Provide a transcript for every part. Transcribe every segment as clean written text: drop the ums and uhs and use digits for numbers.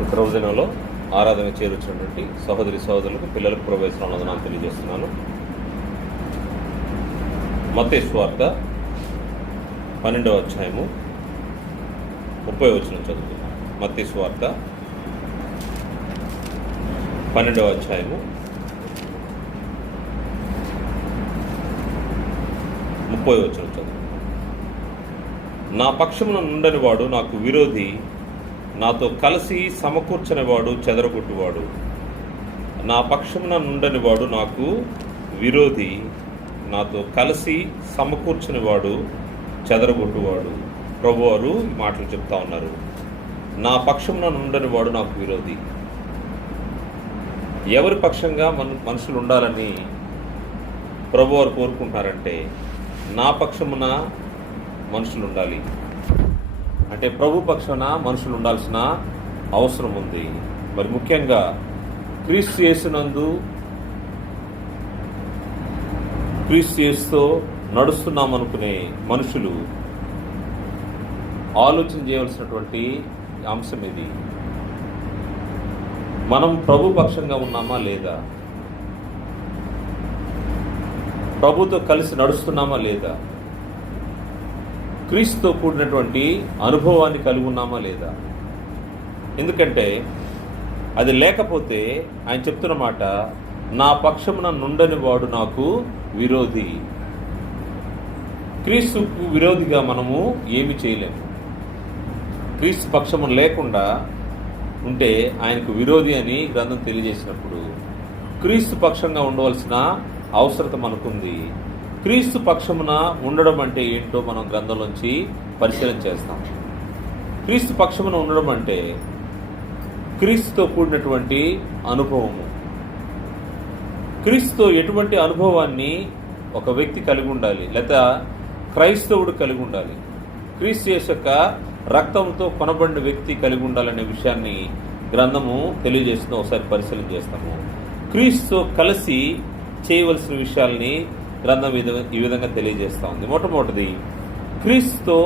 ఈ ప్రభుదినంలో ఆరాధన చేరుచ్చినటువంటి సహోదరి సహోదరులకు పిల్లలకు ప్రవేశం వందనాలు తెలియజేస్తున్నాను. మత్తయి సువార్త 12వ అధ్యాయము 30వ వచనం చదువుతున్నాను. మత్తయి సువార్త 12వ అధ్యాయము 30వ వచనం చదువు. నా పక్షమున నుండని వాడు నాకు విరోధి, నాతో కలిసి సమకూర్చనివాడు చెదరగొట్టువాడు. నా పక్షమున నుండని వాడు నాకు విరోధి, నాతో కలిసి సమకూర్చనివాడు చెదరగొట్టువాడు. ప్రభువారు ఈ మాటలు చెప్తా ఉన్నారు. నా పక్షమున నుండని వాడు నాకు విరోధి. ఎవరి పక్షంగా మనుషులు ఉండాలని ప్రభువారు కోరుకుంటున్నారంటే, నా పక్షమున మనుషులు ఉండాలి అంటే ప్రభు పక్షాన మనుషులు ఉండాల్సిన అవసరం ఉంది. మరి ముఖ్యంగా క్రీస్తు యేసునందు క్రీస్తు యేసుతో నడుస్తున్నామనుకునే మనుషులు ఆలోచన చేయవలసినటువంటి అంశం ఇది. మనం ప్రభు పక్షంగా ఉన్నామా లేదా? ప్రభుతో కలిసి నడుస్తున్నామా లేదా? క్రీస్తుతో కూడినటువంటి అనుభవాన్ని కలిగి ఉన్నామా లేదా? ఎందుకంటే అది లేకపోతే ఆయన చెప్తున్న మాట, నా పక్షమున నుండని వాడు నాకు విరోధి. క్రీస్తుకు విరోధిగా మనము ఏమి చేయలేము. క్రీస్తు పక్షము లేకుండా ఉంటే ఆయనకు విరోధి అని గ్రంథం తెలియజేసినప్పుడు క్రీస్తు పక్షంగా ఉండవలసిన అవసరత మనకుంది. క్రీస్తు పక్షమున ఉండడం అంటే ఏంటో మనం గ్రంథంలోంచి పరిశీలన చేస్తాం. క్రీస్తు పక్షమున ఉండడం అంటే క్రీస్తుతో కూడినటువంటి అనుభవము. క్రీస్తుతో ఎటువంటి అనుభవాన్ని ఒక వ్యక్తి కలిగి ఉండాలి, లేదా క్రైస్తవుడు కలిగి ఉండాలి, క్రీస్తు యేసు యొక్క రక్తంతో కొనబడిన వ్యక్తి కలిగి ఉండాలనే విషయాన్ని గ్రంథము తెలియజేస్తుందో ఒకసారి పరిశీలన చేస్తాము. క్రీస్తుతో కలిసి చేయవలసిన విషయాల్ని గ్రంథం ఈ విధంగా తెలియజేస్తూ ఉంది. మొట్టమొదటిది, క్రీస్తుతో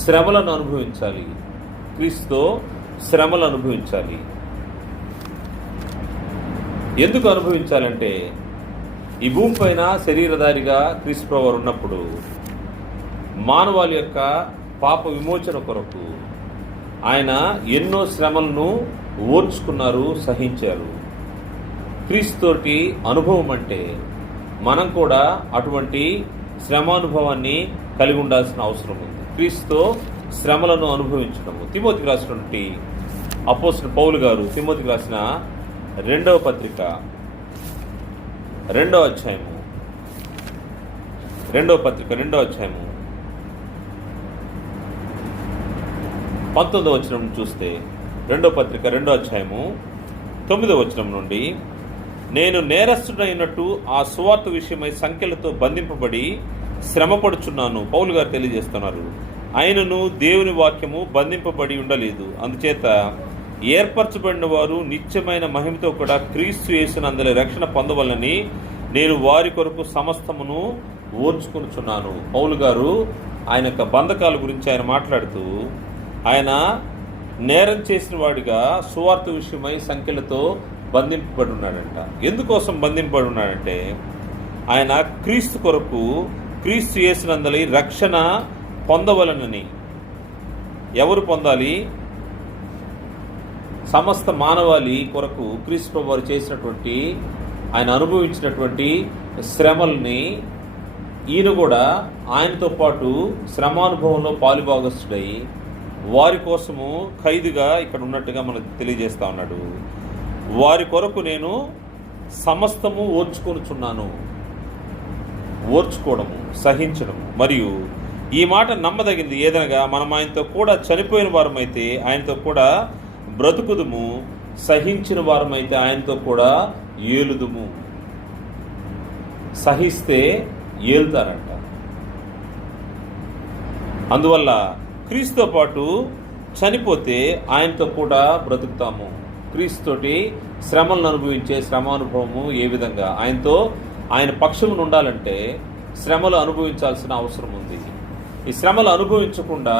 శ్రమలను అనుభవించాలి. క్రీస్తుతో శ్రమలు అనుభవించాలి. ఎందుకు అనుభవించాలంటే, ఈ భూమి పైన శరీరధారిగా క్రీస్తు ప్రభువు ఉన్నప్పుడు మానవాళి యొక్క పాప విమోచన కొరకు ఆయన ఎన్నో శ్రమలను ఓర్చుకున్నారు, సహించారు. క్రీస్తుతోటి అనుభవం అంటే మనం కూడా అటువంటి శ్రమానుభవాన్ని కలిగి ఉండాల్సిన అవసరం ఉంది. క్రీస్తుతో శ్రమలను అనుభవించడము. తిమోతికి రాసినటువంటి అపోస్తలుడు పౌలు గారు తిమోతికి రాసిన 2వ పత్రిక 2వ అధ్యాయము 19వ వచనం చూస్తే, 2వ పత్రిక 2వ అధ్యాయము 9వ వచనం నుండి, నేను నేరస్తుడైనట్టు ఆ సువార్త విషయమై సంఖ్యలతో బంధింపబడి శ్రమపడుచున్నాను. పౌలు గారు తెలియజేస్తున్నారు. ఆయనను దేవుని వాక్యము బంధింపబడి ఉండలేదు. అందుచేత ఏర్పరచబడిన వారు నిత్యమైన మహిమతో కూడా క్రీస్తు యేసునందలి రక్షణ పొందవలని నేను వారి కొరకు సమస్తమును ఓర్చుకొనుచున్నాను. పౌలు గారు ఆయన యొక్క బంధకాల గురించి ఆయన మాట్లాడుతూ, ఆయన నేరం చేసిన వాడిగా సువార్త విషయమై సంఖ్యలతో బంధింపబడి ఉన్నాడంట. ఎందుకోసం బంధింపబడి ఉన్నాడంటే, ఆయన క్రీస్తు కొరకు క్రీస్తు యేసునందలి రక్షణ పొందవలనని. ఎవరు పొందాలి? సమస్త మానవాళి కొరకు క్రీస్తు ప్రభువు వారు చేసినటువంటి, ఆయన అనుభవించినటువంటి శ్రమల్ని ఈయన కూడా ఆయనతో పాటు శ్రమానుభవంలో పాలుభాగస్తుడై వారి కోసము ఖైదుగా ఇక్కడ ఉన్నట్టుగా మనకు తెలియజేస్తా ఉన్నాడు. వారి కొరకు నేను సమస్తము ఓర్చుకొనుచున్నాను. ఓర్చుకోవడము, సహించడము. మరియు ఈ మాట నమ్మదగింది ఏదనగా, మనం ఆయనతో కూడా చనిపోయిన వారమైతే ఆయనతో కూడా బ్రతుకుదుము, సహించిన వారమైతే ఆయనతో కూడా ఏలుదుము. సహిస్తే ఏలుతారంట. అందువల్ల క్రీస్తుతో పాటు చనిపోతే ఆయనతో కూడా బ్రతుకుతాము. క్రీస్తుతోటి శ్రమలను అనుభవించే శ్రమానుభవము ఏ విధంగా, ఆయన పక్షమును ఉండాలంటే శ్రమలు అనుభవించాల్సిన అవసరం ఉంది. ఈ శ్రమలు అనుభవించకుండా,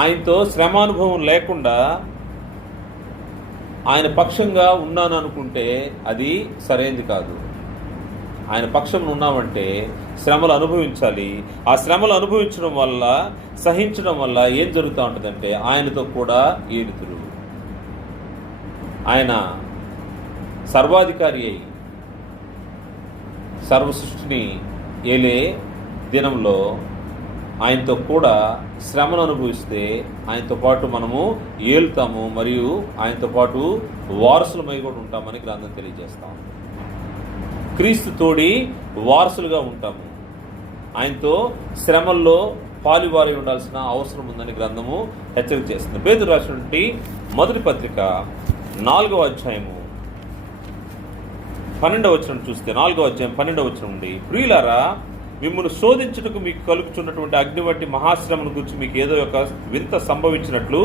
ఆయనతో శ్రమానుభవం లేకుండా ఆయన పక్షంగా ఉన్నాను అనుకుంటే అది సరైనది కాదు. ఆయన పక్షం ఉన్నామంటే శ్రమలు అనుభవించాలి. ఆ శ్రమలు అనుభవించడం వల్ల, సహించడం వల్ల ఏం జరుగుతూ ఉంటుందంటే ఆయనతో కూడా ఏలుతురు. ఆయన సర్వాధికారి అయి సర్వ సృష్టిని ఏలే దినంలో ఆయనతో కూడా శ్రమను అనుభవిస్తే ఆయనతో పాటు మనము ఏలుతాము, మరియు ఆయనతో పాటు వారసులమై కూడా ఉంటామని గ్రంథం తెలియజేస్తాం. క్రీస్తు తోడి వారసులుగా ఉంటాము. ఆయనతో శ్రమల్లో పాలువారై ఉండాల్సిన అవసరం ఉందని గ్రంథము హెచ్చరిక చేస్తుంది. పేతురు రాసినటువంటి మొదటి పత్రిక 4వ అధ్యాయము 12వ వచనం చూస్తే, 4వ అధ్యాయం 12వ వచనం నుండి, ప్రియులారా, మిమ్మల్ని శోధించుటకు మీకు కలుగుతున్నటువంటి అగ్ని వంటి మహాశ్రమను గురించి మీకు ఏదో ఒక వింత సంభవించినట్లు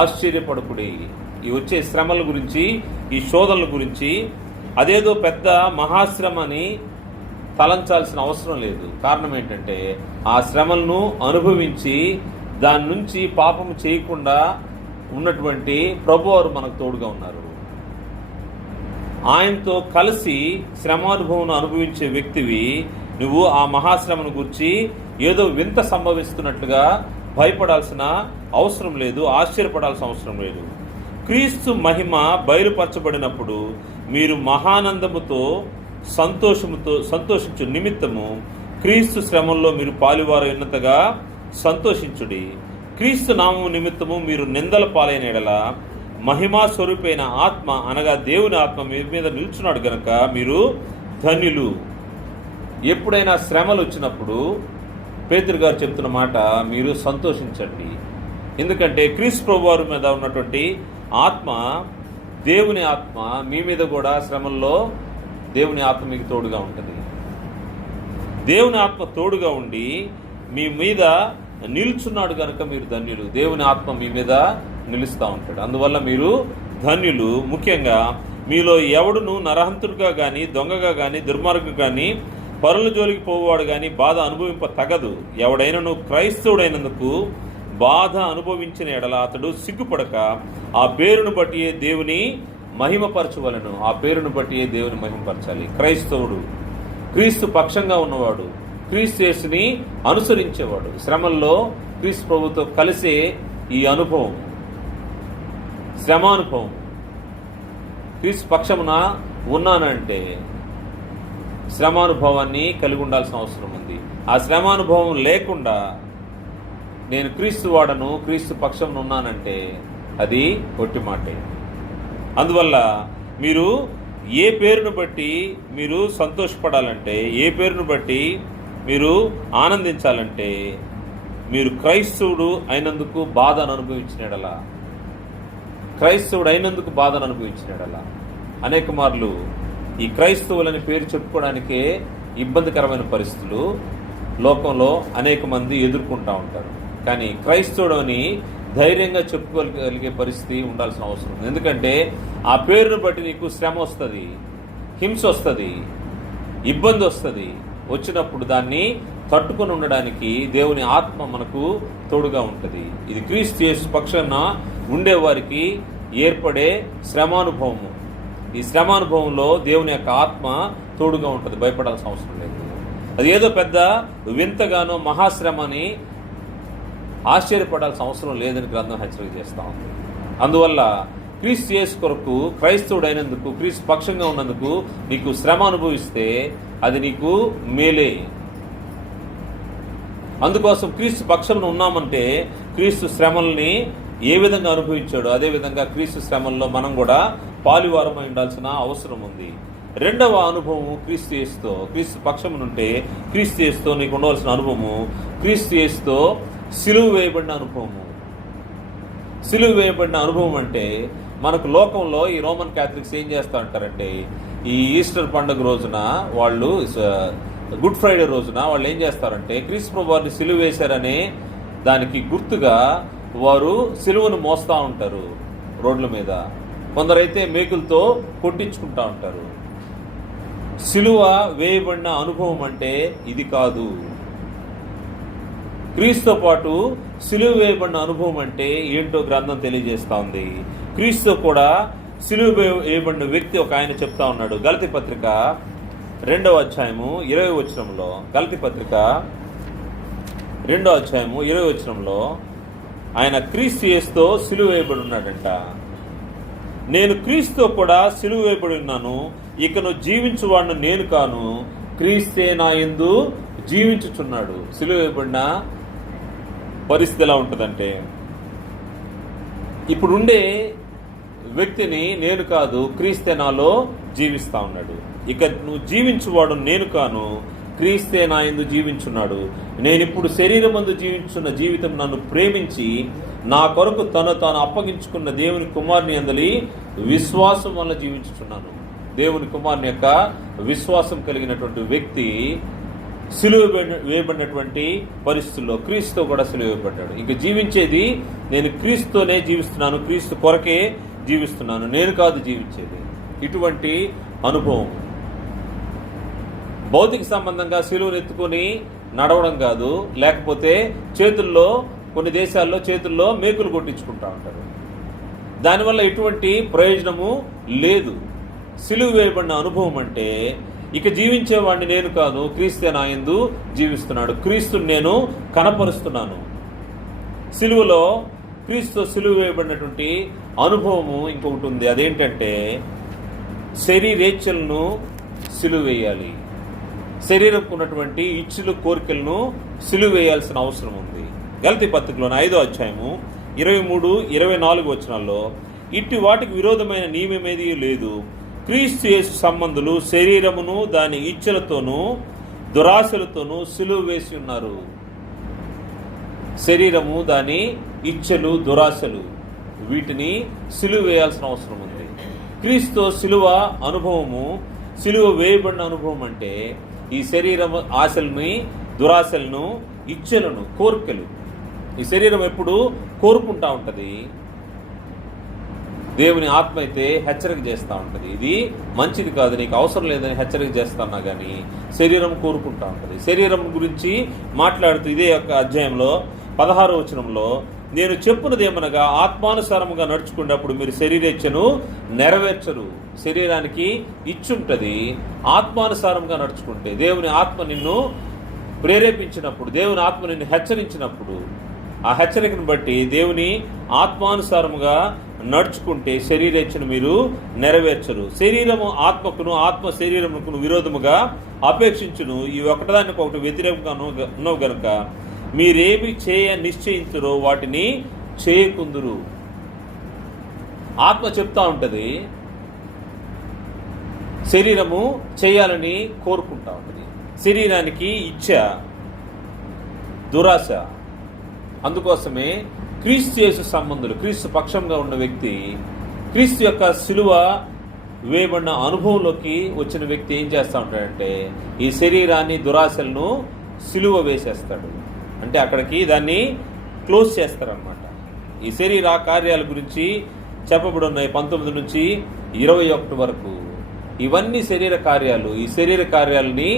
ఆశ్చర్యపడకుడి. ఈ వచ్చే శ్రమల గురించి, ఈ శోధనల గురించి అదేదో పెద్ద మహాశ్రమ అని తలంచాల్సిన అవసరం లేదు. కారణం ఏంటంటే ఆ శ్రమలను అనుభవించి దాని నుంచి పాపము చేయకుండా ఉన్నటువంటి ప్రభువారు మనకు తోడుగా ఉన్నారు. ఆయనతో కలిసి శ్రమానుభవం అనుభవించే వ్యక్తివి నువ్వు ఆ మహాశ్రమను గురించి ఏదో వింత సంభవిస్తున్నట్లుగా భయపడాల్సిన అవసరం లేదు, ఆశ్చర్యపడాల్సిన అవసరం లేదు. క్రీస్తు బయలుపరచబడినప్పుడు మీరు మహానందముతో సంతోషించు నిమిత్తము క్రీస్తు శ్రమంలో మీరు పాలువారు ఉన్నతగా సంతోషించుడి. క్రీస్తు నామము నిమిత్తము మీరు నిందల పాలైన ఎడల మహిమా స్వరూపైన ఆత్మ అనగా దేవుని ఆత్మ మీ మీద నిల్చున్నాడు గనక మీరు ధన్యులు. ఎప్పుడైనా శ్రమలు వచ్చినప్పుడు పేతురు గారు చెప్తున్న మాట, మీరు సంతోషించండి. ఎందుకంటే క్రీస్తు ప్రభువారి మీద ఉన్నటువంటి ఆత్మ, దేవుని ఆత్మ మీ మీద కూడా శ్రమల్లో దేవుని ఆత్మ మీకు తోడుగా ఉంటుంది. దేవుని ఆత్మ తోడుగా ఉండి మీ మీద నిల్చున్నాడు కనుక మీరు ధన్యులు. దేవుని ఆత్మ మీ మీద నిలుస్తూ ఉంటాడు, అందువల్ల మీరు ధన్యులు. ముఖ్యంగా మీలో ఎవడును నరహంతుడిగా కానీ, దొంగగా కానీ, దుర్మార్గుగా కానీ, పరుల జోలికి పోవాడు కానీ బాధ అనుభవింప తగదు. ఎవడైనను క్రైస్తవుడైనందుకు బాధ అనుభవించిన ఎడల అతడు సిగ్గుపడక ఆ పేరును బట్టి దేవుని మహిమపరచవలను. ఆ పేరును బట్టి దేవుని మహిమపరచాలి. క్రైస్తవుడు, క్రీస్తు పక్షంగా ఉన్నవాడు, క్రీస్తు యేసుని అనుసరించేవాడు, శ్రమల్లో క్రీస్తు ప్రభుతో కలిసే ఈ అనుభవం, శ్రమానుభవం, క్రీస్తు పక్షమున ఉన్నానంటే శ్రమానుభవాన్ని కలిగి ఉండాల్సిన అవసరం ఉంది. ఆ శ్రమానుభవం లేకుండా నేను క్రీస్తు వాడను, క్రీస్తు పక్షమున ఉన్నానంటే అది ఒట్టి మాటే. అందువల్ల మీరు ఏ పేరును బట్టి మీరు సంతోషపడాలంటే, ఏ పేరును బట్టి మీరు ఆనందించాలంటే, మీరు క్రైస్తవుడు అయినందుకు బాధను అనుభవించినడలా, క్రైస్తవుడు అయినందుకు బాధను అనుభవించినడలా. అనేక మార్లు ఈ క్రైస్తవులని పేరు చెప్పుకోవడానికే ఇబ్బందికరమైన పరిస్థితులు లోకంలో అనేక మంది ఎదుర్కొంటూ ఉంటారు. కానీ క్రైస్తవుడు అని ధైర్యంగా చెప్పుకోగలిగే పరిస్థితి ఉండాల్సిన అవసరం ఉంది. ఎందుకంటే ఆ పేరును బట్టి నీకు శ్రమ వస్తుంది, హింస వస్తుంది, ఇబ్బంది వస్తుంది. వచ్చినప్పుడు దాన్ని తట్టుకొని ఉండడానికి దేవుని ఆత్మ మనకు తోడుగా ఉంటుంది. ఇది క్రీస్తు యేసు పక్షాన ఉండేవారికి ఏర్పడే శ్రమానుభవము. ఈ శ్రమానుభవంలో దేవుని యొక్క ఆత్మ తోడుగా ఉంటుంది, భయపడాల్సిన అవసరం లేదు. అది ఏదో పెద్ద వింతగానో మహాశ్రమని ఆశ్చర్యపడాల్సిన అవసరం లేదని గ్రంథం హెచ్చరిక చేస్తూ ఉంది. అందువల్ల క్రీస్తు యేసు కొరకు క్రైస్తవుడు అయినందుకు, క్రీస్తు పక్షంగా ఉన్నందుకు నీకు శ్రమ అనుభవిస్తే అది నీకు మేలే. అందుకోసం క్రీస్తు పక్షంలో ఉన్నామంటే క్రీస్తు శ్రమల్ని ఏ విధంగా అనుభవించాడో అదేవిధంగా క్రీస్తు శ్రమల్లో మనం కూడా పాలువారమై ఉండాల్సిన అవసరం ఉంది. రెండవ అనుభవము క్రీస్తు యేసుతో, క్రీస్తు పక్షం నుంటే క్రీస్తు యేసుతో నీకు ఉండవలసిన అనుభవము క్రీస్తు యేసుతో సిలువ వేయబడిన అనుభవము. సిలువ వేయబడిన అనుభవం అంటే మనకు లోకంలో ఈ రోమన్ క్యాథలిక్స్ ఏం చేస్తూ ఉంటారంటే, ఈ ఈస్టర్ పండుగ రోజున వాళ్ళు, గుడ్ ఫ్రైడే రోజున వాళ్ళు ఏం చేస్తారంటే క్రీస్తు ప్రభు వారిని సిలువ వేశారనే దానికి గుర్తుగా వారు సిలువను మోస్తూ ఉంటారు రోడ్ల మీద. కొందరైతే మేకులతో కొట్టించుకుంటూ ఉంటారు. సిలువ వేయబడిన అనుభవం అంటే ఇది కాదు. క్రీస్తుతో పాటు సిలువ వేయబడిన అనుభవం అంటే ఏంటో గ్రంథం తెలియజేస్తూ ఉంది. క్రీస్తుతో కూడా సిలువ వేయబడిన వ్యక్తి ఒక ఆయన చెప్తా ఉన్నాడు. గలతీ పత్రిక 2వ అధ్యాయము 20వ వచనంలో, గలతీ పత్రిక 2వ అధ్యాయము 20వ వచనంలో ఆయన క్రీస్తు యేసుతో సిలువ వేయబడి ఉన్నాడంట. నేను క్రీస్తుతో కూడా సిలువ వేయబడి ఉన్నాను, ఇకను జీవించువాడును నేను కాను, క్రీస్తే నా యందు జీవించుచున్నాడు. సిలువ వేయబడిన పరిస్థితి ఎలా ఉంటుందంటే, ఇప్పుడుండే వ్యక్తిని నేను కాదు, క్రీస్తే నాలో జీవిస్తా ఉన్నాడు. ఇక నువ్వు జీవించువాడు నేను కాను, క్రీస్తే నా యందు జీవించున్నాడు. నేనిప్పుడు శరీరమందు జీవించున్న జీవితం నన్ను ప్రేమించి నా కొరకు తాను అప్పగించుకున్న దేవుని కుమారుని యందలి విశ్వాసం వల్ల జీవించుచున్నాను. దేవుని కుమారుని యొక్క విశ్వాసం కలిగినటువంటి వ్యక్తి సిలువ వేయబడినటువంటి పరిస్థితుల్లో క్రీస్తుతో కూడా సిలువ వేయబడ్డాడు. ఇంక జీవించేది నేను క్రీస్తుతోనే జీవిస్తున్నాను, క్రీస్తు కొరకే జీవిస్తున్నాను, నేను కాదు జీవించేది. ఇటువంటి అనుభవం భౌతిక సంబంధంగా సిలువను ఎత్తుకొని నడవడం కాదు, లేకపోతే చేతుల్లో కొన్ని దేశాల్లో చేతుల్లో మేకులు కొట్టించుకుంటా ఉంటారు. దానివల్ల ఎటువంటి ప్రయోజనము లేదు. సిలువ వేయబడిన అనుభవం అంటే ఇక జీవించేవాడిని నేను కాదు, క్రీస్తే నా యందు జీవిస్తున్నాడు, క్రీస్తుని నేను కనపరుస్తున్నాను. సిలువలో క్రీస్తు సిలువ వేయబడినటువంటి అనుభవము ఇంకొకటి ఉంది. అదేంటంటే శరీరేచ్ఛలను సిలువ వేయాలి. శరీరంకు ఉన్నటువంటి ఇచ్చులు కోరికలను సిలువ వేయాల్సిన అవసరం ఉంది. గలతీ పత్రికలోని 5వ అధ్యాయము 23-24 వచనాల్లో ఇట్టి వాటికి విరోధమైన నియమమేదీ లేదు. క్రీస్తు యేసు సంబంధులు శరీరమును దాని ఇచ్ఛలతోనూ దురాశలతోనూ సిలువ వేసి ఉన్నారు. శరీరము దాని ఇచ్ఛలు దురాశలు వీటిని సిలువ వేయాల్సిన అవసరం ఉంది. క్రీస్తు సిలువ అనుభవము, సిలువ వేయబడిన అనుభవం అంటే ఈ శరీరం ఆశల్ని, దురాశలను, ఇచ్ఛలను, కోరికలు. ఈ శరీరం ఎప్పుడు కోరుకుంటా ఉంటుంది. దేవుని ఆత్మ అయితే హెచ్చరిక చేస్తూ ఉంటుంది, ఇది మంచిది కాదు, నీకు అవసరం లేదని హెచ్చరిక చేస్తున్నా కానీ శరీరం కోరుకుంటా ఉంటుంది. శరీరం గురించి మాట్లాడుతూ ఇదే యొక్క అధ్యాయంలో 16వ వచనంలో నేను చెప్పునదేమనగా ఆత్మానుసారముగా నడుచుకున్నప్పుడు మీరు శరీరేచ్ఛను నెరవేర్చరు. శరీరానికి ఇచ్చుంటుంది. ఆత్మానుసారంగా నడుచుకుంటే, దేవుని ఆత్మ నిన్ను ప్రేరేపించినప్పుడు, దేవుని ఆత్మ నిన్ను హెచ్చరించినప్పుడు, ఆ హెచ్చరికను బట్టి దేవుని ఆత్మానుసారముగా నడుచుకుంటే శరీరేచ్ఛను మీరు నెరవేర్చరు. శరీరము ఆత్మకును, ఆత్మ శరీరముకును విరోధముగా అపేక్షించును. ఈ ఒకటిదానికి ఒకటి వ్యతిరేకంగా ఉన్నవి గనుక మీరేమి చేయ నిశ్చయించురో వాటిని చేయకుందురు. ఆత్మ చెప్తా ఉంటుంది, శరీరము చేయాలని కోరుకుంటా ఉంటుంది. శరీరానికి ఇచ్ఛ, దురాశ. అందుకోసమే క్రీస్తు యేసు సంబంధులు, క్రీస్తు పక్షంగా ఉన్న వ్యక్తి, క్రీస్తు యొక్క సిలువ వేయబడిన అనుభవంలోకి వచ్చిన వ్యక్తి ఏం చేస్తూ ఉంటాడంటే ఈ శరీరాన్ని, దురాశలను సిలువ వేసేస్తాడు. అంటే అక్కడికి దాన్ని క్లోజ్ చేస్తారనమాట. ఈ శరీర కార్యాల గురించి చెప్పబడి ఉన్నాయి 19 నుంచి 21 వరకు. ఇవన్నీ శరీర కార్యాలు. ఈ శరీర కార్యాలని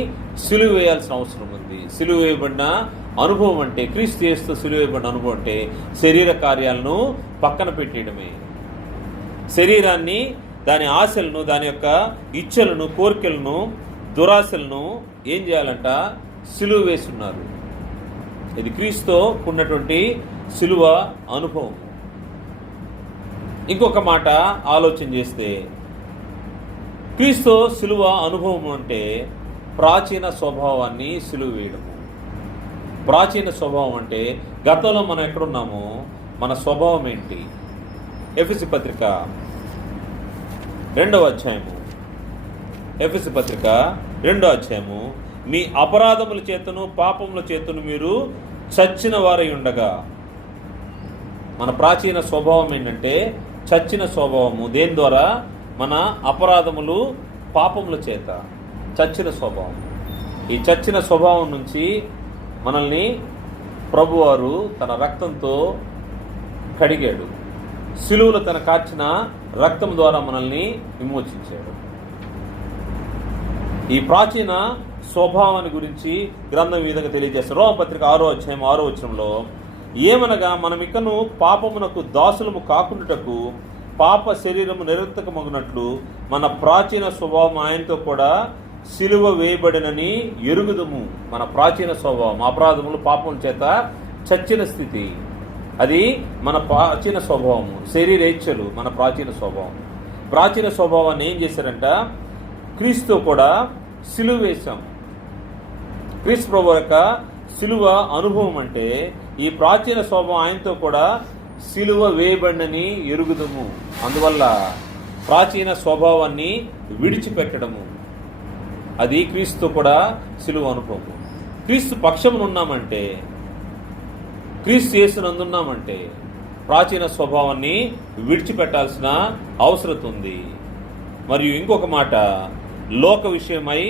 సిలువ వేయాల్సిన అవసరం ఉంది. సిలువ వేయబడిన అనుభవం అంటే, క్రీస్తు యేసుతో సిలువ వేయబడిన అనుభవం అంటే శరీర కార్యాలను పక్కన పెట్టేయడమే. శరీరాన్ని, దాని ఆశలను, దాని యొక్క ఇచ్ఛలను, కోరికలను, దురాశలను ఏం చేయాలంట? సిలువ వేస్తున్నారు. ఇది క్రీస్తుతో ఉన్నటువంటి సిలువ అనుభవం. ఇంకొక మాట ఆలోచన చేస్తే, క్రీస్తు సిలువ అనుభవం అంటే ప్రాచీన స్వభావాన్ని సిలువ వేయడము. ప్రాచీన స్వభావం అంటే గతంలో మనం ఎక్కడున్నామో మన స్వభావం ఏంటి? ఎఫెసీ పత్రిక 2వ అధ్యాయము, ఎఫెసీ పత్రిక 2వ అధ్యాయము, మీ అపరాధముల చేతను పాపముల చేతను మీరు చచ్చిన వారై ఉండగా. మన ప్రాచీన స్వభావం ఏంటంటే చచ్చిన స్వభావము. దేని ద్వారా? మన అపరాధములు, పాపముల చేత చచ్చిన స్వభావం. ఈ చచ్చిన స్వభావం నుంచి మనల్ని ప్రభువారు తన రక్తంతో కడిగాడు. సిలువలో తన కార్చిన రక్తం ద్వారా మనల్ని విమోచించాడు. ఈ ప్రాచీన స్వభావాన్ని గురించి గ్రంథం ఈ విధంగా తెలియజేస్తారు. రోమపత్రిక 6వ అధ్యాయం 6వ వచనంలో, ఏమనగా మనమికను పాపమునకు దాసులము కాకుండాటకు పాప శరీరము నిరర్థకమగునట్లు మన ప్రాచీన స్వభావం ఆయనతో కూడా సిలువ వేయబడినని ఎరుగుదుము. మన ప్రాచీన స్వభావం, అపరాధములు, పాపం చేత చచ్చిన స్థితి, అది మన ప్రాచీన స్వభావము. శరీరేచ్ఛలు మన ప్రాచీన స్వభావం. ప్రాచీన స్వభావాన్ని ఏం చేశారంట? క్రీస్తు కూడా సిలువ వేశాం. క్రీస్తు ప్రభు యొక్క సిలువ అనుభవం అంటే ఈ ప్రాచీన స్వభావం ఆయనతో కూడా సిలువ వేయబడినని ఎరుగుదము. అందువల్ల ప్రాచీన స్వభావాన్ని విడిచిపెట్టడము, అది క్రీస్తు కూడా సిలువ అనుభవం. క్రీస్తు పక్షమును ఉన్నామంటే, క్రీస్తు యేసునందున్నామంటే ప్రాచీన స్వభావాన్ని విడిచిపెట్టాల్సిన అవసరం ఉంది. మరియు ఇంకొక మాట, లోక విషయమై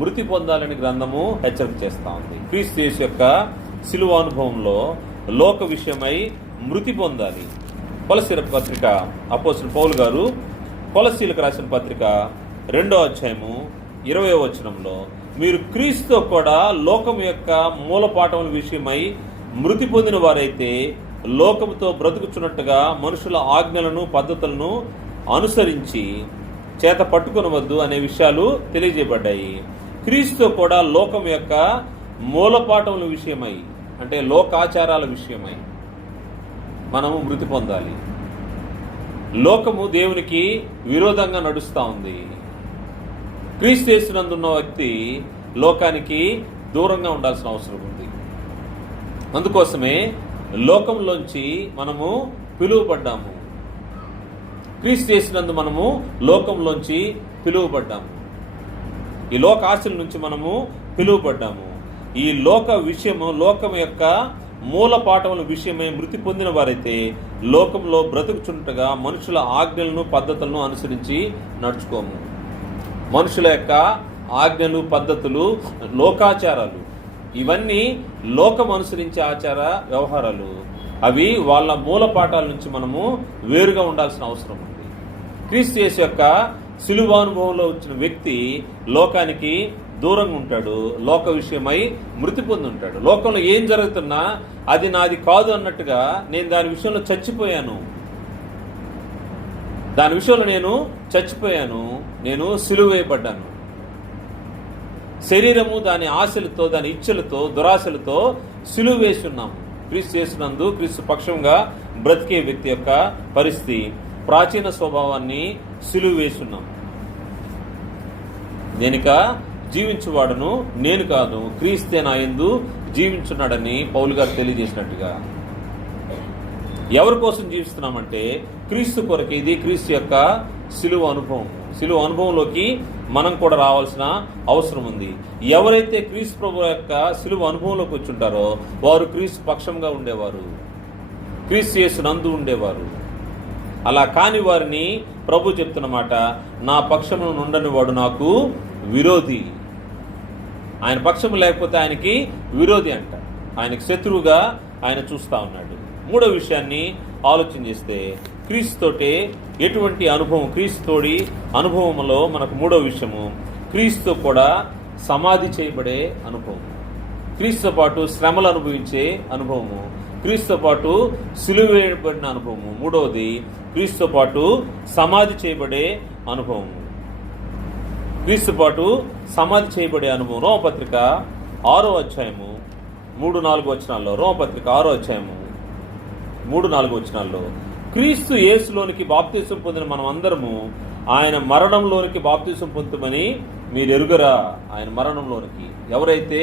మృతి పొందాలని గ్రంథము హెచ్చరిక చేస్తూ ఉంది. క్రీస్తు యేసు యొక్క సిలువ అనుభవంలో లోక విషయమై మృతి పొందాలి. కొలసీల పత్రిక అపోస్తలుడు పౌలు గారు కొలసీలకు రాసిన పత్రిక 2వ అధ్యాయము 20వ వచనంలో, మీరు క్రీస్తుతో కూడా లోకం యొక్క మూలపాఠముల విషయమై మృతి పొందిన వారైతే లోకముతో బ్రతుకుచున్నట్టుగా మనుషుల ఆజ్ఞలను పద్ధతులను అనుసరించి చేత పట్టుకొనవద్దు అనే విషయాలు తెలియజేయబడ్డాయి. క్రీస్తుతో కూడా లోకం యొక్క మూలపాఠముల విషయమై, అంటే లోకాచారాల విషయమై మనము మృతి పొందాలి. లోకము దేవునికి విరోధంగా నడుస్తూ ఉంది. క్రీస్తు యేసునందున్న వ్యక్తి లోకానికి దూరంగా ఉండాల్సిన అవసరం ఉంది. అందుకోసమే లోకంలోంచి మనము పిలువబడ్డాము. క్రీస్తు యేసునందు మనము లోకంలోంచి పిలువబడ్డాము. ఈ లోక ఆశల నుంచి మనము పిలువబడ్డాము. ఈ లోక విషయము, లోకం యొక్క మూల పాఠముల విషయమై మృతి పొందిన వారైతే లోకంలో బ్రతుకుచుంటగా మనుషుల ఆజ్ఞలను పద్ధతులను అనుసరించి నడుచుకోము. మనుషుల యొక్క ఆజ్ఞలు, పద్ధతులు, లోకాచారాలు, ఇవన్నీ లోకం అనుసరించే ఆచార వ్యవహారాలు. అవి వాళ్ళ మూల పాఠాల నుంచి మనము వేరుగా ఉండాల్సిన అవసరం ఉంది. క్రీస్తు యేసు యొక్క సిలువానుభవంలో వచ్చిన వ్యక్తి లోకానికి దూరంగా ఉంటాడు. లోక విషయమై మృతి పొంది ఉంటాడు. లోకంలో ఏం జరుగుతున్నా అది నాది కాదు అన్నట్టుగా, నేను దాని విషయంలో చచ్చిపోయాను, దాని విషయంలో నేను చచ్చిపోయాను, నేను సిలువ వేయబడ్డాను. శరీరము దాని ఆశలతో, దాని ఇచ్చలతో, దురాశలతో సిలువ వేసి ఉన్నాము. క్రీస్తు యేసునందు క్రీస్తు పక్షంగా బ్రతికే వ్యక్తి యొక్క పరిస్థితి, ప్రాచీన స్వభావాన్ని సిలువ వేసున్నాం. నేనిక జీవించువాడును నేను కాదు, క్రీస్తే నా యందు జీవించున్నాడని పౌలు గారు తెలియజేసినట్టుగా, ఎవరి కోసం జీవిస్తున్నామంటే క్రీస్తు కొరకు. ఇది క్రీస్తు యొక్క సిలువ అనుభవం. సిలువ అనుభవంలోకి మనం కూడా రావాల్సిన అవసరం ఉంది. ఎవరైతే క్రీస్తు ప్రభు యొక్క సిలువ అనుభవంలోకి వచ్చి ఉంటారో వారు క్రీస్తు పక్షంగా ఉండేవారు, క్రీస్తు యేసు నందు ఉండేవారు. అలా కాని వారిని ప్రభు చెప్తున్నమాట, నా పక్షమును నుండని వాడు నాకు విరోధి. ఆయన పక్షము లేకపోతే ఆయనకి విరోధి అంట, ఆయనకి శత్రువుగా ఆయన చూస్తూ ఉన్నాడు. మూడో విషయాన్ని ఆలోచన చేస్తే, క్రీస్తుతోటే ఎటువంటి అనుభవం, క్రీస్తుతోడి అనుభవంలో మనకు మూడో విషయము, క్రీస్తుతో కూడా సమాధి చేయబడే అనుభవం. క్రీస్తుతో పాటు శ్రమలు అనుభవించే అనుభవము, క్రీస్తుతో పాటు సిలువ వేయబడిన అనుభవము. మూడవది క్రీస్తుతో పాటు సమాధి చేయబడే అనుభవము. క్రీస్తు పాటు సమాధి చేయబడే అనుభవం. రోమపత్రిక 6వ అధ్యాయము 3-4 వచనాల్లో, రోమపత్రిక 6వ అధ్యాయము 3-4 వచనాల్లో, క్రీస్తు యేసులోనికి బాప్తిసం పొందిన మనం అందరము ఆయన మరణంలోనికి బాప్తిసం పొందుమని మీరు ఎరుగరా. ఆయన మరణంలోనికి ఎవరైతే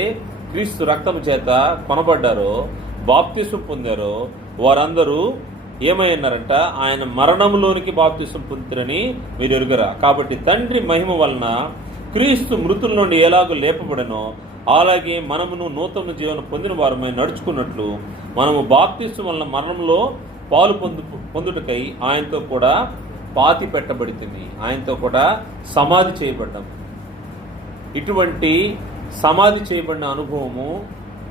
క్రీస్తు రక్తము చేత కొనబడ్డారో, బాప్తిసం పొందారో వారందరూ ఏమైనారంట, ఆయన మరణంలోనికి బాప్తిసం పొందుతారని మీరు ఎరుగరా. కాబట్టి తండ్రి మహిమ వలన క్రీస్తు మృతుల నుండి ఎలాగో లేపబడనో అలాగే మనమును నూతన జీవనం పొందిన వారమై నడుచుకున్నట్లు మనము బాప్తిసం వలన మరణంలో పాలు పొందుటకై ఆయనతో కూడా పాతి పెట్టబడితిమి, ఆయనతో కూడా సమాధి చేయబడ్డాము. ఇటువంటి సమాధి చేయబడిన అనుభవము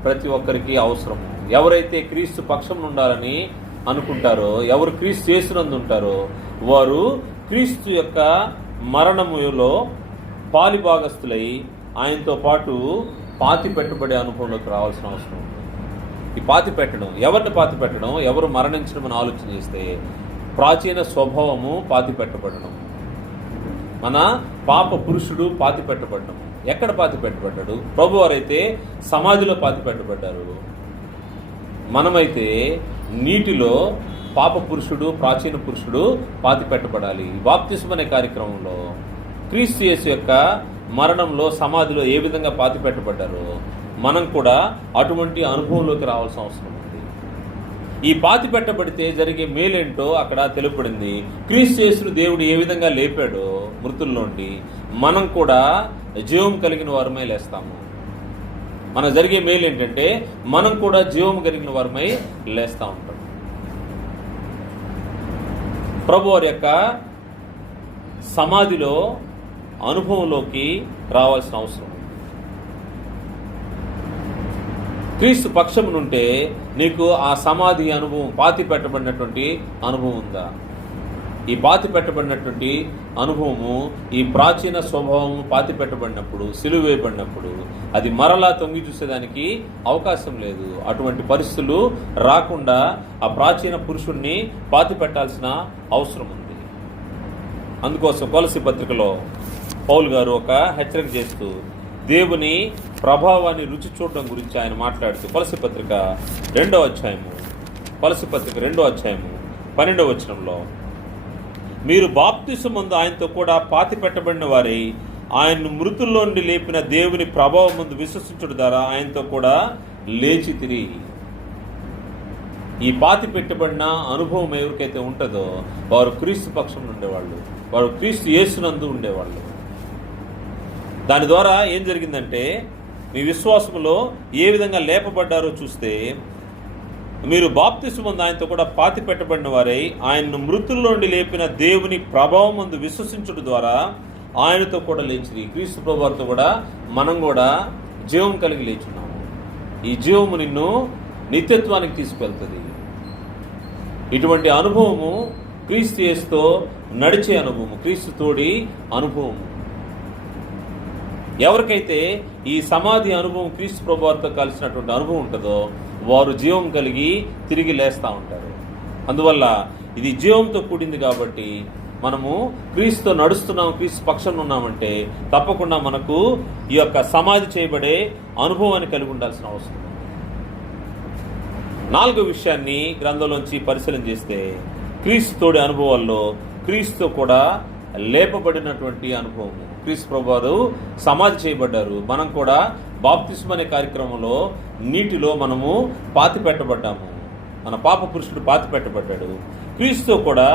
ప్రతి ఒక్కరికి అవసరము. ఎవరైతే క్రీస్తు పక్షం ఉండాలని అనుకుంటారో, ఎవరు క్రీస్తు యేసునందు ఉంటారో వారు క్రీస్తు యొక్క మరణములో పాలిభాగస్తులై ఆయనతో పాటు పాతి పెట్టబడే అనుభవంలోకి రావాల్సిన అవసరం ఉంది. ఈ పాతి పెట్టడం, ఎవరిని పాతి పెట్టడం, ఎవరు మరణించడం అని ఆలోచన చేస్తే ప్రాచీన స్వభావము పాతిపెట్టబడడం, మన పాప పురుషుడు పాతిపెట్టబడడం. ఎక్కడ పాతిపెట్టబడ్డాడు? ప్రభువారైతే సమాధిలో పాతిపెట్టబడ్డారు. మనమైతే నీటిలో పాప పురుషుడు, ప్రాచీన పురుషుడు పాతిపెట్టబడాలి. బాప్తిస్మ అనే కార్యక్రమంలో క్రీస్తు యేసు యొక్క మరణంలో సమాధిలో ఏ విధంగా పాతిపెట్టబడ్డారో మనం కూడా అటువంటి అనుభవంలోకి రావాల్సిన అవసరం ఉంది. ఈ పాతిపెట్టబడితే జరిగే మేలేంటో అక్కడ తెలుపబడింది. క్రీస్తు యేసును దేవుడు ఏ విధంగా లేపాడో మృతుల్లోండి, మనం కూడా జీవం కలిగిన వారమై లేస్తాము. మన జరిగే మేలు ఏంటంటే మనం కూడా జీవం కలిగిన వారమై లేస్తూ ఉంటాం. ప్రభువారి యొక్క సమాధిలో అనుభవంలోకి రావాల్సిన అవసరం. క్రీస్తు పక్షం నుంటే నీకు ఆ సమాధి అనుభవం, పాతి పెట్టబడినటువంటి అనుభవం ఉందా? ఈ పాతి పెట్టబడినటువంటి అనుభవము, ఈ ప్రాచీన స్వభావము పాతి పెట్టబడినప్పుడు, సిలువ వేయబడినప్పుడు అది మరలా తొంగి చూసేదానికి అవకాశం లేదు. అటువంటి పరిస్థితులు రాకుండా ఆ ప్రాచీన పురుషుణ్ణి పాతి పెట్టాల్సిన అవసరం ఉంది. అందుకోసం కొలస్సీ పత్రికలో పౌలు గారు ఒక హెచ్చరిక చేస్తూ దేవుని ప్రభావాన్ని రుచి చూడడం గురించి ఆయన మాట్లాడుతూ కొలస్సీ పత్రిక 2వ అధ్యాయము 12వ వచనంలో, మీరు బాప్తిసమందు ఆయనతో కూడా పాతి పెట్టబడిన వారై ఆయన్ను మృతుల్లో నుండి లేపిన దేవుని ప్రభావం ముందు విశ్వసించుట ద్వారా ఆయనతో కూడా లేచి తిరిగి. ఈ పాతి పెట్టబడిన అనుభవం ఎవరికైతే ఉంటుందో వారు క్రీస్తు పక్షంలో ఉండేవాళ్ళు, వారు క్రీస్తు యేసునందు ఉండేవాళ్ళు. దాని ద్వారా ఏం జరిగిందంటే మీ విశ్వాసములో ఏ విధంగా లేపబడ్డారో చూస్తే, మీరు బాప్తిస్మమందు ఆయనతో కూడా పాతి పెట్టబడిన వారై ఆయన్ను మృతుల్లో నుండి లేపిన దేవుని ప్రభావం ముందు విశ్వసించుట ద్వారా ఆయనతో కూడా లేచి. క్రీస్తు ప్రభువారితో కూడా మనం కూడా జీవం కలిగి లేచున్నాము. ఈ జీవము నిన్ను నిత్యత్వానికి తీసుకెళ్తుంది. ఇటువంటి అనుభవము క్రీస్తు యేసుతో నడిచే అనుభవము, క్రీస్తు తోడి అనుభవము. ఎవరికైతే ఈ సమాధి అనుభవం, క్రీస్తు ప్రభువారితో కలిసినటువంటి అనుభవం ఉంటుందో వారు జీవం కలిగి తిరిగి లేస్తూ ఉంటారు. అందువల్ల ఇది జీవంతో కూడింది కాబట్టి మనము క్రీస్తుతో నడుస్తున్నాం, క్రీస్తు పక్షంలో ఉన్నామంటే తప్పకుండా మనకు ఈ యొక్క సమాధి చేయబడే అనుభవాన్ని కలిగి ఉండాల్సిన అవసరం. 4వ విషయాన్ని గ్రంథంలోంచి పరిశీలన చేస్తే, క్రీస్తు తోడి అనుభవాల్లో క్రీస్తు కూడా లేపబడినటువంటి అనుభవము. క్రీస్తు ప్రభువారు సమాధి చేయబడ్డారు, మనం కూడా బాప్తిస్మ అనే కార్యక్రమంలో నీటిలో మనము పాతి పెట్టబడ్డాము. మన పాప పురుషుడు పాతి పెట్టబడ్డాడు. క్రీస్తు కూడా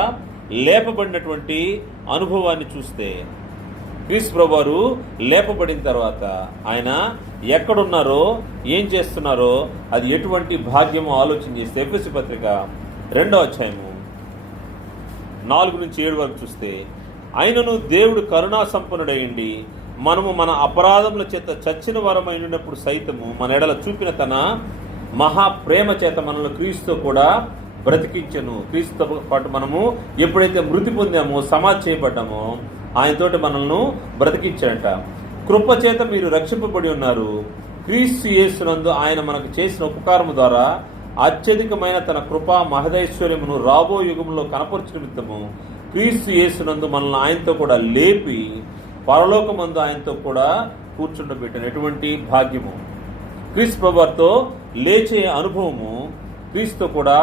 లేపబడినటువంటి అనుభవాన్ని చూస్తే, క్రీస్తు ప్రభువారు లేపబడిన తర్వాత ఆయన ఎక్కడున్నారో, ఏం చేస్తున్నారో, అది ఎటువంటి భాగ్యమో ఆలోచన చేస్తే ఎఫెసీ పత్రిక 2వ అధ్యాయము 4 నుంచి 7 వరకు చూస్తే, అయినను దేవుడు కరుణా సంపన్నుడైండి మనము మన అపరాధముల చేత చచ్చిన వారమైనప్పుడు సైతము మన ఎడల చూపిన తన మహాప్రేమ చేత మనల్ని క్రీస్తు కూడా బ్రతికించను. క్రీస్తుతో పాటు మనము ఎప్పుడైతే మృతి పొందామో, సమాధి చేయబడ్డామో ఆయనతోటి మనల్ని బ్రతికించాడంట. కృప చేత మీరు రక్షింపబడి ఉన్నారు. క్రీస్తు యేసునందు ఆయన మనకు చేసిన ఉపకారము ద్వారా అత్యధికమైన తన కృపా మహదైశ్వర్యమును రాబో యుగంలో కనపరచు నిమిత్తము క్రీస్తు యేసునందు మనల్ని ఆయనతో కూడా లేపి పరలోకమందు ఆయనతో కూడా కూర్చుండబెట్టిన ఎటువంటి భాగ్యము. క్రీస్తు ప్రభువారితో లేచే అనుభవము, క్రీస్తుతో కూడా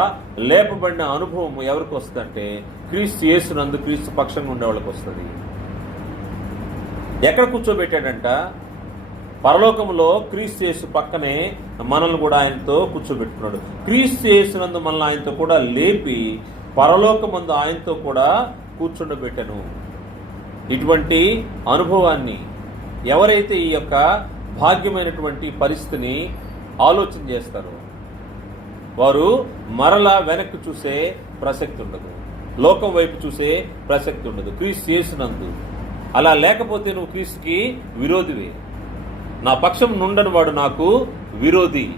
లేపబడిన అనుభవము ఎవరికి వస్తుందంటే క్రీస్తు యేసునందు క్రీస్తు పక్షంగా ఉండే వాళ్ళకి వస్తుంది. ఎక్కడ కూర్చోబెట్టాడంట? పరలోకంలో క్రీస్తు యేసు పక్కనే మనల్ని కూడా ఆయనతో కూర్చోబెట్టుకున్నాడు. క్రీస్తు యేసునందు మనల్ని ఆయనతో కూడా లేపి పరలోకమందు ఆయనతో కూడా కూర్చుండబెట్టను. ఇటువంటి అనుభవాన్ని ఎవరైతే ఈ యొక్క భాగ్యమైనటువంటి పరిస్థితిని ఆలోచన చేస్తారో వారు మరలా వెనక్కి చూసే ప్రసక్తి ఉండదు, లోకం వైపు చూసే ప్రసక్తి ఉండదు. క్రీస్తు యేసునందు అలా లేకపోతే నువ్వు క్రీస్తుకి విరోధివే. నా పక్షం నుండని వాడు నాకు విరోధి.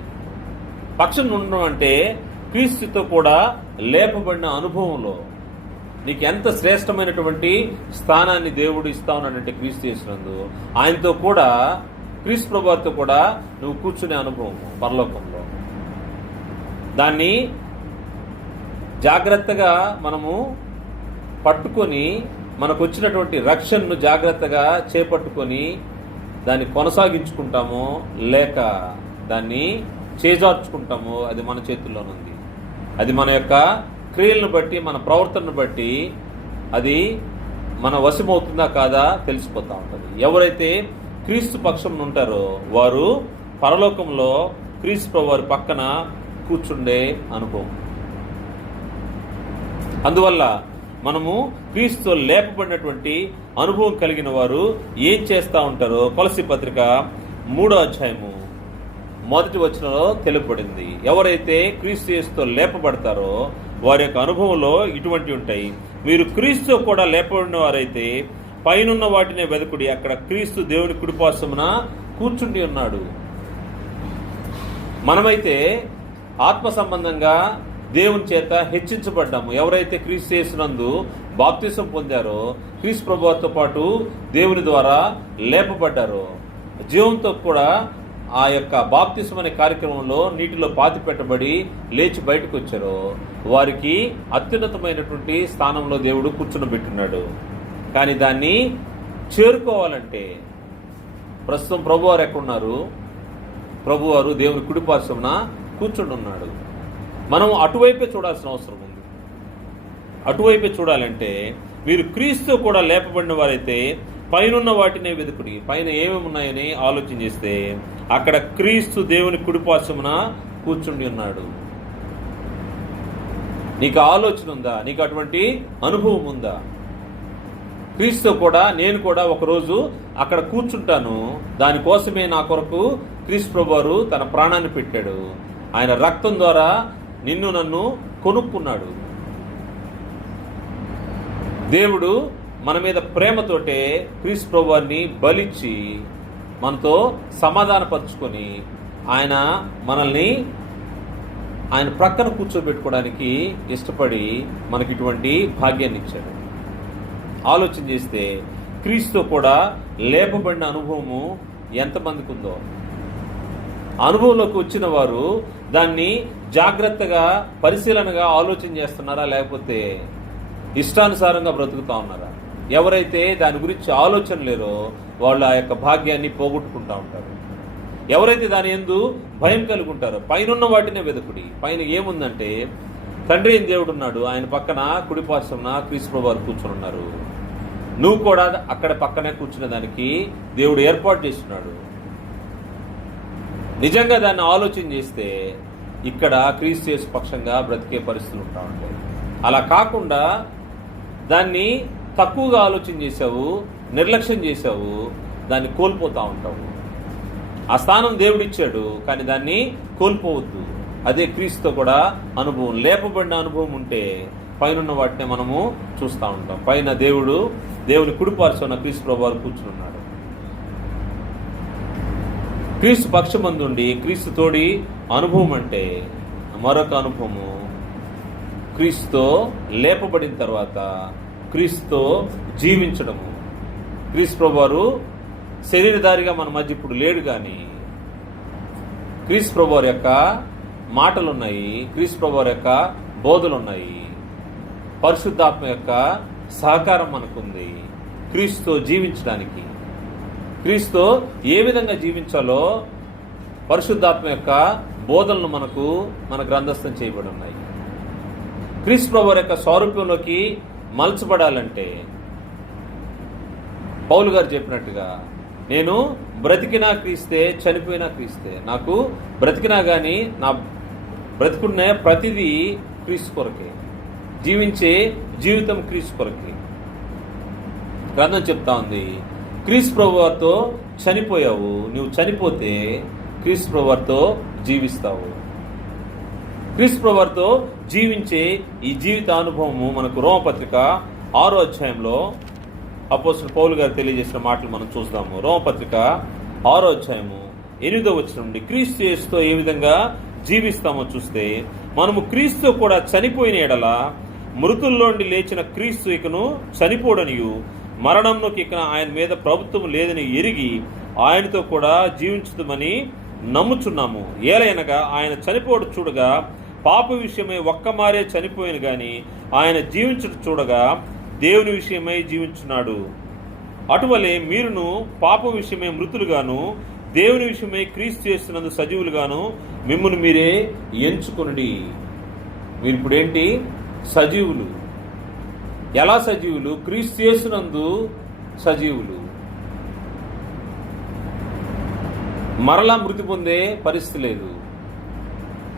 పక్షం నుండడం అంటే క్రీస్తుతో కూడా లేపబడిన అనుభవంలో నీకు ఎంత శ్రేష్టమైనటువంటి స్థానాన్ని దేవుడు ఇస్తా ఉన్నాడంటే క్రీస్తు యేసునందు ఆయనతో కూడా, క్రీస్తు ప్రభువుతో కూడా నువ్వు కూర్చునే అనుభవం పరలోకంలో. దాన్ని జాగ్రత్తగా మనము పట్టుకొని మనకు వచ్చినటువంటి రక్షణను జాగ్రత్తగా చేపట్టుకొని దాన్ని కొనసాగించుకుంటామో లేక దాన్ని చేజార్చుకుంటామో అది మన చేతుల్లోనుంది. అది మన యొక్క క్రియలను బట్టి, మన ప్రవర్తనను బట్టి అది మన వశమవుతుందా కాదా తెలిసిపోతూ ఉంటుంది. ఎవరైతే క్రీస్తు పక్షం ఉంటారో వారు పరలోకంలో క్రీస్తు వారి పక్కన కూర్చుండే అనుభవం. అందువల్ల మనము క్రీస్తు లేపబడినటువంటి అనుభవం కలిగిన వారు ఏం చేస్తూ ఉంటారో కొలస్సీ పత్రిక 3వ అధ్యాయము 1వ వచనంలో తెలుపబడింది. ఎవరైతే క్రీస్తు యేసుతో లేపబడతారో వారి యొక్క అనుభవంలో ఇటువంటి ఉంటాయి. మీరు క్రీస్తు కూడా లేపబడిన వారైతే పైనున్న వాటినే వెదకుడి, అక్కడ క్రీస్తు దేవుని కుడిపార్శ్వమున కూర్చుండి ఉన్నాడు. మనమైతే ఆత్మ సంబంధంగా దేవుని చేత హెచ్చించబడ్డాము. ఎవరైతే క్రీస్తు యేసునందు బాప్తిసం పొందారో, క్రీస్తు ప్రభువుతో పాటు దేవుని ద్వారా లేపబడ్డారో, జీవంతో కూడా ఆ యొక్క బాప్తిసం అనే కార్యక్రమంలో నీటిలో పాతి పెట్టబడి లేచి బయటకు వచ్చారో వారికి అత్యున్నతమైనటువంటి స్థానంలో దేవుడు కూర్చునబెట్టున్నాడు. కానీ దాన్ని చేరుకోవాలంటే ప్రస్తుతం ప్రభువారు ఎక్కడున్నారు? ప్రభువారు దేవుని కుడిపార్శ్వమున కూర్చుని ఉన్నాడు. మనం అటువైపే చూడాల్సిన అవసరం ఉంది. అటువైపే చూడాలంటే మీరు క్రీస్తు కూడా లేపబడిన వారైతే పైనున్న వాటినే వెతుకుడి. పైన ఏమేమి ఉన్నాయని ఆలోచన చేస్తే అక్కడ క్రీస్తు దేవుని కుడిపార్శ్వమున కూర్చుండి ఉన్నాడు. నీకు ఆలోచన ఉందా? నీకు అటువంటి అనుభవం ఉందా? క్రీస్తు కూడా నేను కూడా ఒకరోజు అక్కడ కూర్చుంటాను, దానికోసమే నా కొరకు క్రీస్తు ప్రభువారు తన ప్రాణాన్ని పెట్టాడు. ఆయన రక్తం ద్వారా నిన్ను నన్ను కొనుక్కున్నాడు. దేవుడు మన మీద ప్రేమతోటే క్రీస్తు ప్రభువారిని బలిచ్చి మనతో సమాధానపరుచుకొని ఆయన మనల్ని ఆయన ప్రక్కన కూర్చోబెట్టుకోవడానికి ఇష్టపడి మనకి ఇటువంటి భాగ్యాన్ని ఇచ్చాడు. ఆలోచన చేస్తే క్రీస్తు కూడా లేపబడిన అనుభవము ఎంతమందికి ఉందో. అనుభవంలోకి వచ్చిన వారు దాన్ని జాగ్రత్తగా పరిశీలనగా ఆలోచన చేస్తున్నారా, లేకపోతే ఇష్టానుసారంగా బ్రతుకుతా ఉన్నారా? ఎవరైతే దాని గురించి ఆలోచన లేరో వాళ్ళు ఆ యొక్క భాగ్యాన్ని పోగొట్టుకుంటా ఉంటారు. ఎవరైతే దాని యందు భయం కలిగి ఉంటారో పైనున్న వాటినే వెతుకుడి. పైన ఏముందంటే తండ్రి అయిన దేవుడు ఉన్నాడు, ఆయన పక్కన కుడిపార్శ్వమున క్రీస్తు ప్రభువారు కూర్చొని ఉన్నారు. నువ్వు కూడా అక్కడ పక్కనే కూర్చునే దానికి దేవుడు ఏర్పాటు చేస్తున్నాడు. నిజంగా దాన్ని ఆలోచన చేస్తే ఇక్కడ క్రీస్తు యేసు పక్షంగా బ్రతికే పరిస్థితులు ఉంటా ఉంటాయి. అలా కాకుండా దాన్ని తక్కువగా ఆలోచన చేసావు, నిర్లక్ష్యం చేసావు, దాన్ని కోల్పోతూ ఉంటావు. ఆ స్థానం దేవుడిచ్చాడు, కానీ దాన్ని కోల్పోవద్దు. అదే క్రీస్తుతో కూడా అనుభవం, లేపబడిన అనుభవం ఉంటే పైన వాటిని మనము చూస్తూ ఉంటాం. పైన దేవుని కుడిపార్శ్వన క్రీస్తు ప్రభువారు కూర్చున్నాడు. క్రీస్తు పక్షమందుండి క్రీస్తు తోడి అనుభవం అంటే మరొక అనుభవము క్రీస్తుతో లేపబడిన తర్వాత క్రీస్తుతో జీవించడము. క్రీస్తు ప్రభువారు శరీరధారిగా మన మధ్య ఇప్పుడు లేడు, కానీ క్రీస్తు ప్రభువారి యొక్క మాటలు ఉన్నాయి, క్రీస్తు ప్రభువారి యొక్క బోధలు ఉన్నాయి, పరిశుద్ధాత్మ యొక్క సహకారం మనకుంది. క్రీస్తుతో జీవించడానికి, క్రీస్తుతో ఏ విధంగా జీవించాలో పరిశుద్ధాత్మ యొక్క బోధనలు మన గ్రంథస్థం చేయబడి ఉన్నాయి. క్రీస్తు ప్రభువారి యొక్క స్వరూపంలోకి మలచబడాలంటే పౌలు గారు చెప్పినట్టుగా నేను బ్రతికినా క్రీస్తే, చనిపోయినా క్రీస్తే. నాకు బ్రతికినా కానీ నా బ్రతికున్న ప్రతిదీ క్రీస్తు కొరకే, జీవించే జీవితం క్రీస్తు కొరకే. గ్రంథం చెప్తా ఉంది, క్రీస్తు ప్రభువారితో చనిపోయావు, నువ్వు చనిపోతే క్రీస్తు ప్రభువారితో జీవిస్తావు. క్రీస్తు ప్రభువారితో జీవించే ఈ జీవిత అనుభవము మనకు రోమపత్రిక 6వ అధ్యాయంలో అపోస్తలుడు పౌలు గారు తెలియజేసిన మాటలు మనం చూస్తాము. రోమపత్రిక 6వ అధ్యాయము 8వ వచనం నుండి క్రీస్తు యేసుతో ఏ విధంగా జీవిస్తామో చూస్తే, మనము క్రీస్తు కూడా చనిపోయిన ఎడల మృతుల్లోండి లేచిన క్రీస్తు ఇకను చనిపోడనియు మరణంలోకి ఇక ఆయన మీద ప్రభుత్వం లేదని ఎరిగి ఆయనతో కూడా జీవించుదామని నమ్ముచున్నాము. ఏలైనగా ఆయన చనిపోవడు చూడగా పాప విషయమై ఒక్క మారే చనిపోయిన గాని ఆయన జీవించుట చూడగా దేవుని విషయమై జీవించున్నాడు. అటువలే మీరును పాపం విషయమై మృతులుగాను, దేవుని విషయమై క్రీస్తు చేస్తున్నందు సజీవులుగాను మిమ్మును మీరే ఎంచుకొనుడి. మీరు ఇప్పుడేంటి? సజీవులు. ఎలా సజీవులు? క్రీస్తు యేసునందు సజీవులు. మరలా మృతి పొందే పరిస్థితి లేదు.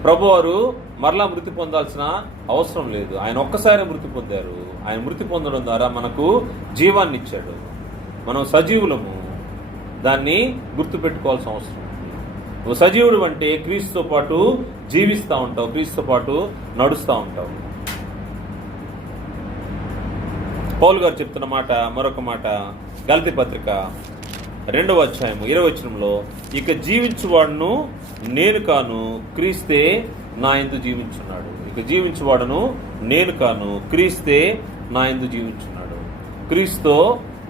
ప్రభువారు మరలా మృతి పొందాల్సిన అవసరం లేదు. ఆయన ఒక్కసారి మృతి పొందారు. ఆయన మృతి పొందడం ద్వారా మనకు జీవాన్ని ఇచ్చాడు. మనం సజీవులము. దాన్ని గుర్తుపెట్టుకోవాల్సిన అవసరం. నువ్వు సజీవుడు అంటే క్రీస్తుతో పాటు జీవిస్తూ ఉంటావు, క్రీస్తుతో పాటు నడుస్తూ ఉంటావు. పౌలు గారు చెప్తున్న మాట మరొక మాట, గలతీ పత్రిక 2వ అధ్యాయము 20వ వచనంలో, ఇక జీవించువాడును నేను కాను, క్రీస్తే నా యందు జీవించున్నాడు. ఇక జీవించువాడును నేను కాను, క్రీస్తే నా యందు జీవించున్నాడు. క్రీస్తుతో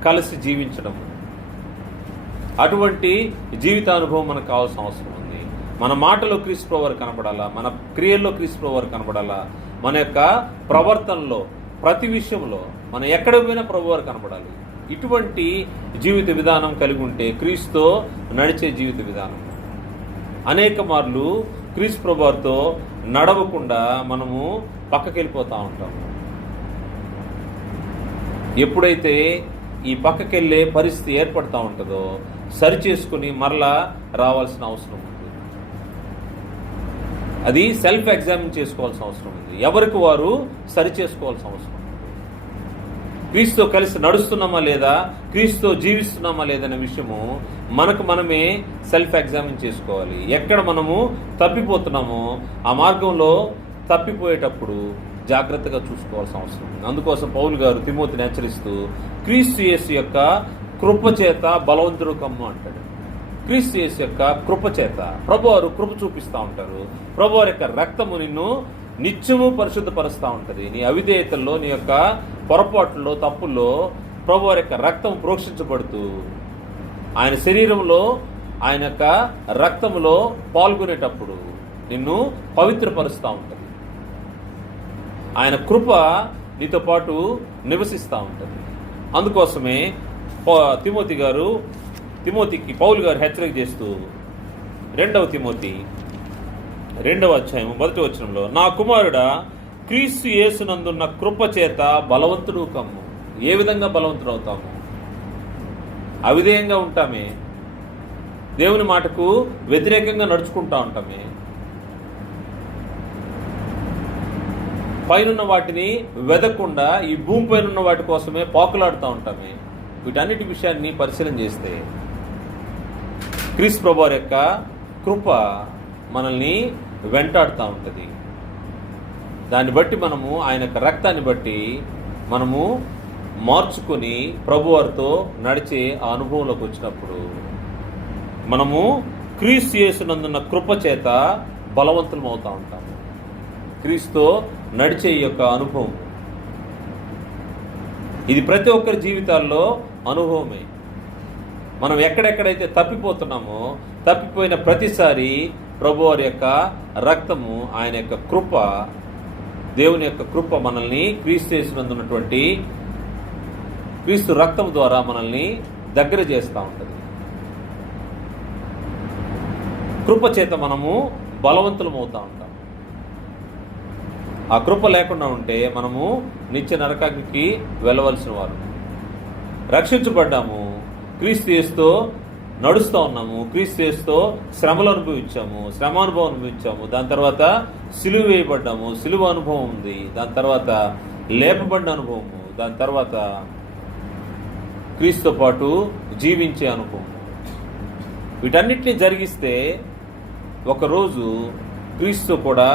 కలిసి జీవించడం, అటువంటి జీవితానుభవం మనకు కావాల్సిన అవసరం ఉంది. మన మాటలో క్రీస్తు ప్రభువారు కనబడాలా, మన క్రియల్లో క్రీస్తు ప్రభువారు కనబడాలా, మన యొక్క ప్రవర్తనలో ప్రతి విషయంలో మనం ఎక్కడ పోయినా ప్రభువారు కనబడాలి. ఇటువంటి జీవిత విధానం కలిగి ఉంటే క్రీస్తుతో నడిచే జీవిత విధానం. అనేక మార్లు క్రీస్తు ప్రభువారితో నడవకుండా మనము పక్కకి వెళ్ళిపోతూ ఉంటాము. ఎప్పుడైతే ఈ పక్కకెళ్ళే పరిస్థితి ఏర్పడుతూ ఉంటుందో సరి చేసుకుని మరలా రావాల్సిన అవసరం ఉంది. అది సెల్ఫ్ ఎగ్జామిన్ చేసుకోవాల్సిన అవసరం ఉంది. ఎవరికి వారు సరి చేసుకోవాల్సిన అవసరం. క్రీస్తుతో కలిసి నడుస్తున్నామా లేదా, క్రీస్తుతో జీవిస్తున్నామా లేదనే విషయము మనకు మనమే సెల్ఫ్ ఎగ్జామిన్ చేసుకోవాలి. ఎక్కడ మనము తప్పిపోతున్నామో ఆ మార్గంలో తప్పిపోయేటప్పుడు జాగ్రత్తగా చూసుకోవాల్సిన అవసరం ఉంది. అందుకోసం పౌలు గారు తిమోతిని హెచ్చరిస్తూ క్రీస్తు యేసు యొక్క కృపచేత బలవంతుడు కమ్ము అంటాడు. క్రీస్తు యేసు యొక్క కృపచేత ప్రభువారు కృప చూపిస్తూ ఉంటారు. ప్రభువారి యొక్క రక్తము నిన్ను నిత్యము పరిశుద్ధపరుస్తూ ఉంటుంది. నీ అవిధేయతల్లో, నీ యొక్క పొరపాట్లలో, తప్పుల్లో ప్రభువారి యొక్క రక్తం ప్రోక్షించబడుతూ ఆయన శరీరంలో, ఆయన యొక్క రక్తములో పాల్గొనేటప్పుడు నిన్ను పవిత్రపరుస్తూ ఉంటుంది. ఆయన కృప నీతో పాటు నివసిస్తూ ఉంటుంది. అందుకోసమే తిమోతికి పౌలు గారు హెచ్చరిక చేస్తూ 2వ తిమోతి 2వ అధ్యాయం 1వ వచనంలో, నా కుమారుడా, క్రీస్తు యేసునందున్న కృప చేత బలవంతుడు కమ్ము. ఏ విధంగా బలవంతుడు అవుతాము? అవిధేయంగా ఉంటామే, దేవుని మాటకు వ్యతిరేకంగా నడుచుకుంటా ఉంటామే, పైనున్న వాటిని వెదకుండా ఈ భూమి పైన ఉన్న వాటి కోసమే పాకులాడుతూ ఉంటామే. వీటన్నిటి విషయాన్ని పరిశీలన చేస్తే క్రీస్తు ప్రభువారి యొక్క కృప మనల్ని వెంటాడుతూ ఉంటుంది. దాన్ని బట్టి మనము, ఆయన యొక్క రక్తాన్ని బట్టి మనము మార్చుకొని ప్రభువారితో నడిచే ఆ అనుభవంలోకి వచ్చినప్పుడు మనము క్రీస్తు యేసునందున్న కృప చేత బలవంతులం అవుతూ ఉంటాము. క్రీస్తుతో నడిచే యొక్క అనుభవం ఇది ప్రతి ఒక్కరి జీవితాల్లో అనుభవమే. మనం ఎక్కడెక్కడైతే తప్పిపోతున్నామో, తప్పిపోయిన ప్రతిసారి ప్రభువారి యొక్క రక్తము, ఆయన యొక్క కృప, దేవుని యొక్క కృప మనల్ని క్రీస్తు యేసునందున్నటువంటి క్రీస్తు రక్తం ద్వారా మనల్ని దగ్గర చేస్తూ ఉంటుంది. కృప చేత మనము బలవంతులం అవుతూ ఉంటాం. ఆ కృప లేకుండా ఉంటే మనము నిత్య నరకానికి వెళ్ళవలసిన వారు. రక్షించబడ్డాము, క్రీస్తు యేసుతో నడుస్తూ ఉన్నాము, క్రీస్తు యేసుతో శ్రమలు అనుభవించాము, శ్రమానుభవం అనుభవించాము. దాని తర్వాత సిలువ వేయబడ్డాము, సిలువ అనుభవం ఉంది. దాని తర్వాత లేపబడిన అనుభవము, దాని తర్వాత క్రీస్తుతో పాటు జీవించే అనుభవం. వీటన్నిటిని జరిగిస్తే ఒకరోజు క్రీస్తు కూడా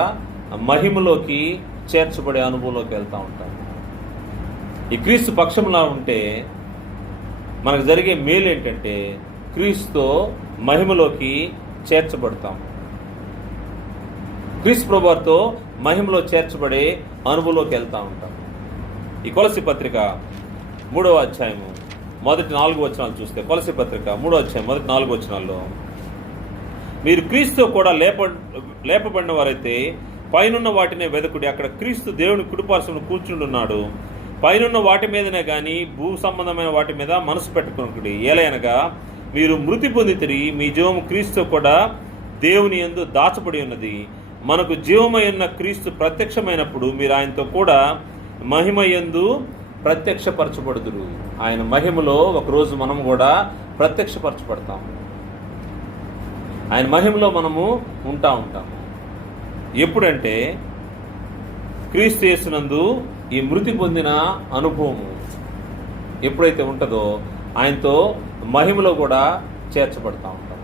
మహిమలోకి చేర్చబడే అనుభవంలోకి వెళ్తూ ఉంటాం. ఈ క్రీస్తు పక్షంలా ఉంటే మనకు జరిగే మేలు ఏంటంటే క్రీస్తుతో మహిమలోకి చేర్చబడతాం. క్రీస్తు ప్రభువారితో మహిమలో చేర్చబడే అనుభవంలోకి వెళ్తూ ఉంటాం. ఈ కొలస్సీ పత్రిక 3వ అధ్యాయము మొదటి 4 వచనాలు చూస్తే, కొలస్సీ పత్రిక 3వ అధ్యాయం మొదటి 4 వచనాల్లో, మీరు క్రీస్తుతో కూడా లేపబడిన వారైతే పైనున్న వాటినే వెదకుడి, అక్కడ క్రీస్తు దేవుని కుడిపార్శ్వమున కూర్చుండున్నాడు. పైనున్న వాటి మీదనే గాని భూ సంబంధమైన వాటి మీద మనసు పెట్టుకొనుకుడి. ఏలయనగా మీరు మృతి పొందితిరి, మీ జీవము క్రీస్తు కూడా దేవుని యందు దాచబడి ఉన్నది. మనకు జీవమై ఉన్న క్రీస్తు ప్రత్యక్షమైనప్పుడు మీరు ఆయనతో కూడా మహిమ యందు ప్రత్యక్షపరచబడుదురు. ఆయన మహిమలో ఒకరోజు మనం కూడా ప్రత్యక్షపరచబడతాం. ఆయన మహిమలో మనము ఉంటాము. ఎప్పుడంటే క్రీస్తు యేసునందు ఈ మృతి పొందిన అనుభవము ఎప్పుడైతే ఉంటుందో ఆయనతో మహిమలో కూడా చేర్చబడతా ఉంటాం.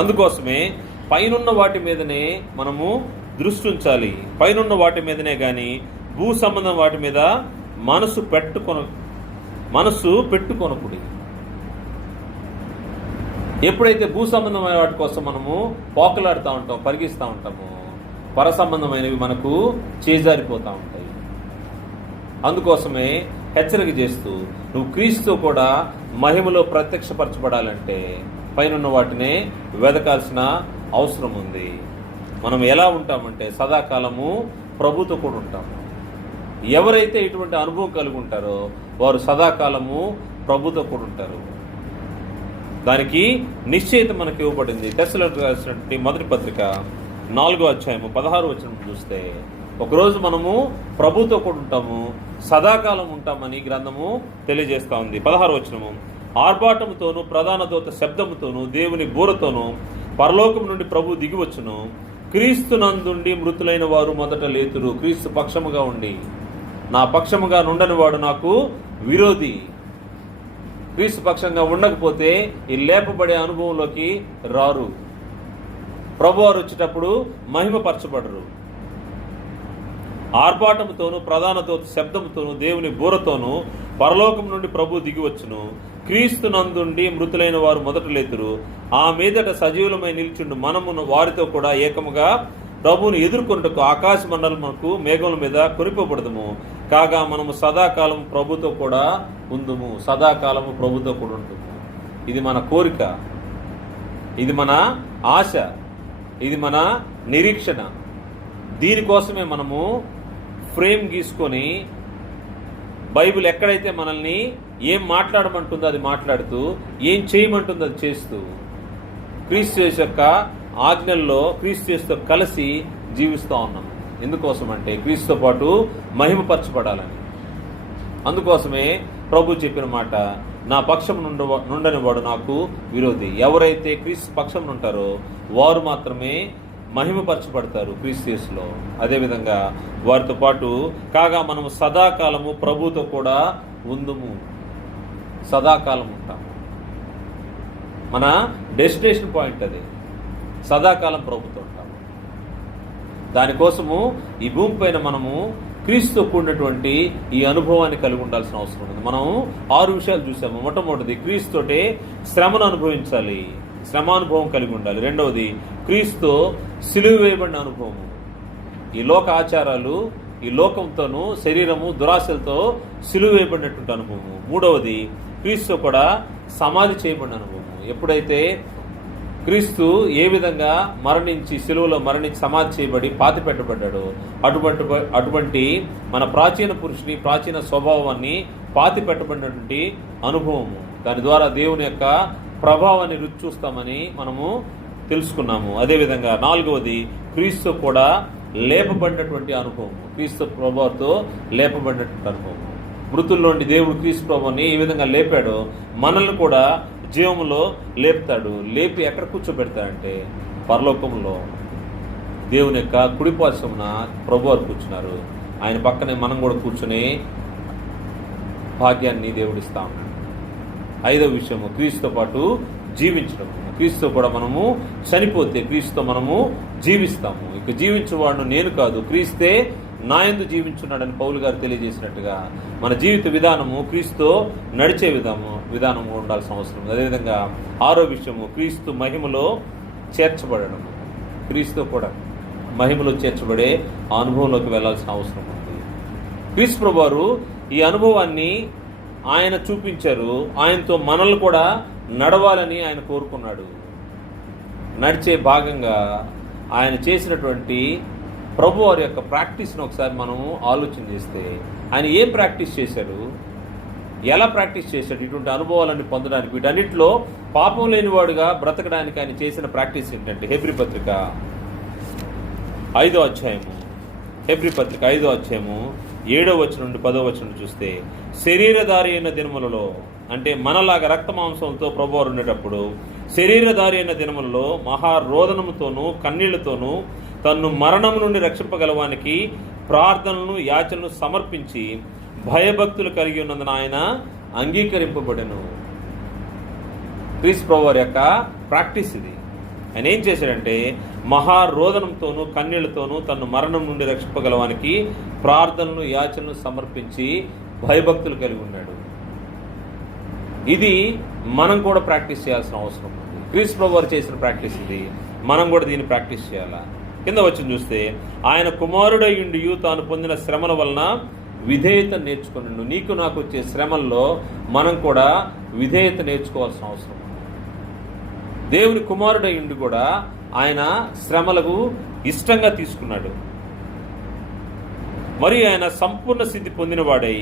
అందుకోసమే పైనున్న వాటి మీదనే మనము దృష్టి ఉంచాలి. పైనున్న వాటి మీదనే కానీ భూ సంబంధం వాటి మీద మనసు పెట్టుకొనకుడి. ఎప్పుడైతే భూ సంబంధమైన వాటి కోసం మనము పోకలాడుతూ ఉంటాం, పరిగిస్తూ ఉంటామో పర సంబంధమైనవి మనకు చేజారిపోతూ ఉంటాయి. అందుకోసమే హెచ్చరిక చేస్తూ నువ్వు క్రీస్తు కూడా మహిమలో ప్రత్యక్షపరచబడాలంటే పైనున్న వాటినే వెదకాల్సిన అవసరం ఉంది. మనం ఎలా ఉంటామంటే సదాకాలము ప్రభుతో కూడా ఉంటాము. ఎవరైతే ఇటువంటి అనుభవం కలిగి ఉంటారో వారు సదాకాలము ప్రభుతో కూడా ఉంటారు. దానికి నిశ్చయిత మనకు ఇవ్వబడింది. తెస్సలోనికీయులకు రాసినటువంటి మొదటి పత్రిక 4వ అధ్యాయము 16వ వచనం చూస్తే ఒకరోజు మనము ప్రభుతో కూడా ఉంటాము, సదాకాలం ఉంటామని గ్రంథము తెలియజేస్తా ఉంది. 16వ వచనము, ఆర్భాటముతోనూ ప్రధాన దూత శబ్దముతోనూ దేవుని బూరతోనూ పరలోకం నుండి ప్రభు దిగివచ్చును. క్రీస్తు నందుండి మృతులైన వారు మొదట లేతురు. క్రీస్తు పక్షముగా ఉండి నా పక్షముగా నుండని వాడు నాకు విరోధి. క్రీస్తు పక్షంగా ఉండకపోతే ఈ లేపబడే అనుభవంలోకి రారు. ప్రభువారు వచ్చేటప్పుడు మహిమపరచబడరు. ఆర్భాటముతోనూ ప్రధాన దూత శబ్దముతోనూ దేవుని బూరతోనూ పరలోకం నుండి ప్రభు దిగివచ్చును. క్రీస్తు నందుండి మృతులైన వారు మొదట లేతురు. ఆ మీదట సజీవులమై నిల్చుండు మనమును వారితో కూడా ఏకముగా ప్రభువును ఎదుర్కొనుటకు ఆకాశ మండలమునకు మేఘముల మీద కొనిపోబడదుము. కాగా మనము సదాకాలము ప్రభుతో కూడా ఉందుము. సదాకాలము ప్రభుతో కూడా ఉంటుము. ఇది మన కోరిక, ఇది మన ఆశ, ఇది మన నిరీక్షణ. దీనికోసమే మనము ఫ్రేమ్ గీసుకొని బైబిల్ ఎక్కడైతే మనల్ని ఏం మాట్లాడమంటుందో అది మాట్లాడుతూ, ఏం చేయమంటుందో అది చేస్తూ, క్రీస్తు యేసు యొక్క ఆజ్ఞల్లో క్రీస్తు యేసుతో కలిసి జీవిస్తూ ఉన్నాం. ఎందుకోసం అంటే క్రీస్తుతో పాటు మహిమపరచబడాలని. అందుకోసమే ప్రభు చెప్పిన మాట, నా పక్షం నుండని వాడు నాకు విరోధి. ఎవరైతే క్రీస్తు పక్షం ఉంటారో వారు మాత్రమే మహిమపరచబడతారు క్రీస్తు యేసులో. అదేవిధంగా వారితో పాటు కాగా మనము సదాకాలము ప్రభుతో కూడా ఉందుము. సదాకాలం ఉంటాము. మన డెస్టినేషన్ పాయింట్ అదే, సదాకాలం ప్రభుతో ఉంటాము. దానికోసము ఈ భూమి పైన మనము క్రీస్తుతో కూడినటువంటి ఈ అనుభవాన్ని కలిగి ఉండాల్సిన అవసరం ఉంది. మనం 6 విషయాలు చూసాము. మొట్టమొదటిది క్రీస్తుతోటే శ్రమను అనుభవించాలి, శ్రమానుభవం కలిగి ఉండాలి. రెండవది క్రీస్తు సిలువ వేయబడిన అనుభవము. ఈ లోక ఆచారాలు, ఈ లోకంతోనూ శరీరము దురాశలతో సిలువ వేయబడినటువంటి అనుభవము. మూడవది క్రీస్తు కూడా సమాధి చేయబడిన అనుభవము. ఎప్పుడైతే క్రీస్తు ఏ విధంగా మరణించి సిలువలో మరణించి సమాధి చేయబడి పాతి పెట్టబడ్డాడో అటువంటి మన ప్రాచీన పురుషుని ప్రాచీన స్వభావాన్ని పాతి పెట్టబడినటువంటి అనుభవము. దాని ద్వారా దేవుని యొక్క ప్రభావాన్ని రుచి చూస్తామని మనము తెలుసుకున్నాము. అదేవిధంగా 4వది క్రీస్తు కూడా లేపబడినటువంటి అనుభవం. క్రీస్తు ప్రభావంతో లేపబడినటువంటి అనుభవం. మృతుల్లోండి దేవుడు క్రీస్తు ప్రభువుని ఏ విధంగా లేపాడో మనల్ని కూడా జీవములో లేపుతాడు. లేపి ఎక్కడ కూర్చోబెడతాడంటే పరలోకంలో దేవుని యొక్క కుడిపార్శ్వమున ప్రభువారు కూర్చున్నారు. ఆయన పక్కనే మనం కూడా కూర్చుని భాగ్యాన్ని దేవుడిస్తా ఉన్నాడు. 5వ విషయము క్రీస్తుతో పాటు జీవించడం. క్రీస్తుతో కూడా మనము చనిపోతే క్రీస్తుతో మనము జీవిస్తాము. ఇక జీవించేవాడు నేను కాదు, క్రీస్తే నా యందు జీవించున్నాడని పౌలు గారు తెలియజేసినట్టుగా మన జీవిత విధానము క్రీస్తుతో నడిచే విధానము ఉండాల్సిన అవసరం ఉంది. అదేవిధంగా 6వ విషయము క్రీస్తు మహిమలో చేర్చబడడం. క్రీస్తుతో కూడా మహిమలో చేర్చబడే ఆ అనుభవంలోకి వెళ్లాల్సిన అవసరం ఉంది. క్రీస్తు ప్రభువారు ఈ అనుభవాన్ని ఆయన చూపించారు. ఆయనతో మనల్ని కూడా నడవాలని ఆయన కోరుకున్నాడు. నడిచే భాగంగా ఆయన చేసినటువంటి ప్రభు వారి యొక్క ప్రాక్టీస్ను ఒకసారి మనము ఆలోచన చేస్తే ఆయన ఏం ప్రాక్టీస్ చేశాడు, ఎలా ప్రాక్టీస్ చేశాడు, ఇటువంటి అనుభవాలన్నీ పొందడానికి, వీటన్నిటిలో పాపం లేనివాడుగా బ్రతకడానికి ఆయన చేసిన ప్రాక్టీస్ ఏంటంటే హెబ్రీ పత్రిక 5వ అధ్యాయము, హెబ్రీ పత్రిక 5వ అధ్యాయము 7వ వచనం నుండి 10వ వచనం చూస్తే, శరీరధారి అయిన దినములలో, అంటే మనలాగా రక్త మాంసంతో ప్రభువారు ఉండేటప్పుడు శరీరధారి అయిన దినములలో మహారోదనముతోనూ కన్నీళ్లతోనూ తన్ను మరణము నుండి రక్షింపగలవానికి ప్రార్థనలను యాచనలు సమర్పించి భయభక్తులు కలిగి ఉన్నందున ఆయన అంగీకరింపబడెను. క్రీస్తు ప్రభువారి యొక్క ప్రాక్టీస్ ఇది. ఆయన ఏం చేశాడంటే మహారోదనంతోనూ కన్నీళ్లతోనూ తను మరణం నుండి రక్షింపగలవానికి ప్రార్థనలు యాచనలు సమర్పించి భయభక్తులు కలిగి ఉన్నాడు. ఇది మనం కూడా ప్రాక్టీస్ చేయాల్సిన అవసరం ఉంది. క్రీస్తు ప్రభువారు చేసిన ప్రాక్టీస్ ఇది, మనం కూడా దీన్ని ప్రాక్టీస్ చేయాలా. కింద వచ్చి చూస్తే, ఆయన కుమారుడయ్యుండి తాను పొందిన శ్రమల వలన విధేయత నేర్చుకున్నాడు. నీకు నాకు వచ్చే శ్రమల్లో మనం కూడా విధేయత నేర్చుకోవాల్సిన అవసరం. దేవుని కుమారుడయ్యుండి కూడా ఆయన శ్రమలకు ఇష్టంగా తీసుకున్నాడు. మరియు ఆయన సంపూర్ణ సిద్ధి పొందినవాడై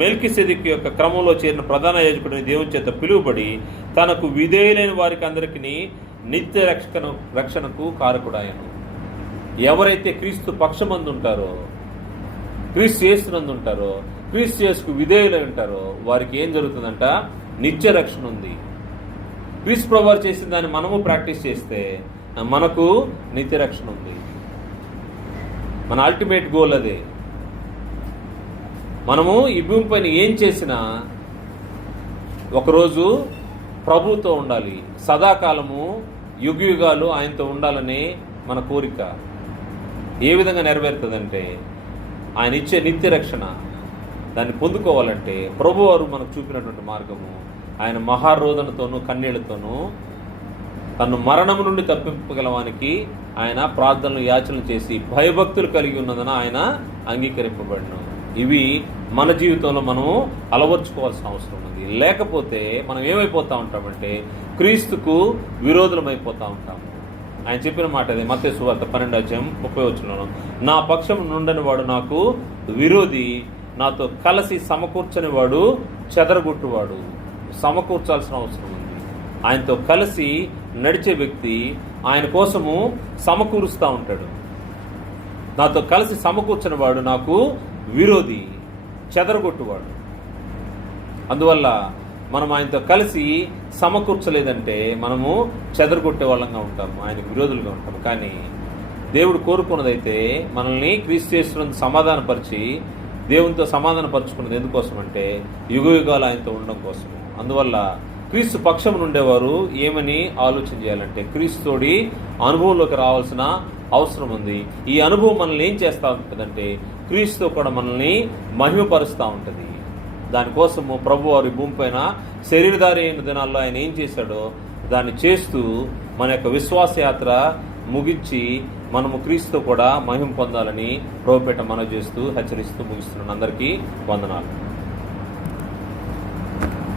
మెల్కీసెదెకు యొక్క క్రమంలో చేరిన ప్రధాన యాజకుడిని దేవుని చేత పిలువబడి తనకు విధేయులైన వారికి అందరికీ నిత్య రక్షణకు కారకుడాయను. ఎవరైతే క్రీస్తు పక్షమందు ఉంటారో, క్రీస్తు యేసునందు ఉంటారో, క్రీస్తు యేసుకు విధేయులై ఉంటారో వారికి ఏం జరుగుతుందంట? నిత్య రక్షణ ఉంది. క్రీస్తు ప్రభువారు చేసిన దాన్ని మనము ప్రాక్టీస్ చేస్తే మనకు నిత్య రక్షణ ఉంది. మన అల్టిమేట్ గోల్ అదే. మనము ఈ భూమి పైన ఏం చేసినా ఒకరోజు ప్రభుతో ఉండాలి, సదాకాలము యుగయుగాలు ఆయనతో ఉండాలని మన కోరిక. ఏ విధంగా నెరవేరుతుందంటే ఆయన ఇచ్చే నిత్య రక్షణ, దాన్ని పొందుకోవాలంటే ప్రభువారు మనకు చూపినటువంటి మార్గము ఆయన మహారోదనతోనూ కన్నీళ్లతోనూ తను మరణము నుండి తప్పింపగలవానికి ఆయన ప్రార్థనలు యాచనలు చేసి భయభక్తులు కలిగి ఉన్నదన ఆయన అంగీకరింపబడిన. ఇవి మన జీవితంలో మనం అలవర్చుకోవాల్సిన అవసరం ఉంది. లేకపోతే మనం ఏమైపోతూ ఉంటామంటే క్రీస్తుకు విరోధులమైపోతూ ఉంటాము. ఆయన చెప్పిన మాట అదే, మత్తయి సువార్త 12:30 నా పక్షం నుండని వాడు నాకు విరోధి, నాతో కలిసి సమకూర్చని వాడు చెదరగొట్టువాడు. సమకూర్చాల్సిన అవసరం ఉంది. ఆయనతో కలిసి నడిచే వ్యక్తి ఆయన కోసము సమకూరుస్తూ ఉంటాడు. నాతో కలిసి సమకూర్చని వాడు నాకు విరోధి, చెదరగొట్టువాడు. అందువల్ల మనం ఆయనతో కలిసి సమకూర్చలేదంటే మనము చెదరగొట్టే వాళ్ళంగా ఉంటాము, ఆయనకు విరోధులుగా ఉంటాము. కానీ దేవుడు కోరుకున్నదైతే మనల్ని క్రీస్తు యేసునందు సమాధానపరిచి దేవునితో సమాధానపరుచుకున్నది ఎందుకోసం అంటే యుగయుగాలు ఆయనతో ఉండడం కోసం. అందువల్ల క్రీస్తు పక్షం నుండేవారు ఏమని ఆలోచన చేయాలంటే క్రీస్తుతోడి అనుభవంలోకి రావాల్సిన అవసరం ఉంది. ఈ అనుభవం మనల్ని ఏం చేస్తూ ఉంటుందంటే క్రీస్తుతో కూడా మనల్ని మహిమపరుస్తూ ఉంటుంది. దానికోసము ప్రభువారు భూమి పైన శరీరధారి అయిన దినాల్లో ఆయన ఏం చేశాడో దాన్ని చేస్తూ మన యొక్క విశ్వాసయాత్ర ముగించి మనము క్రీస్తుతో కూడా మహిమ పొందాలని ప్రభుపేట మనవి చేస్తూ హెచ్చరిస్తూ ముగిస్తున్నాను. అందరికీ వందనాలు.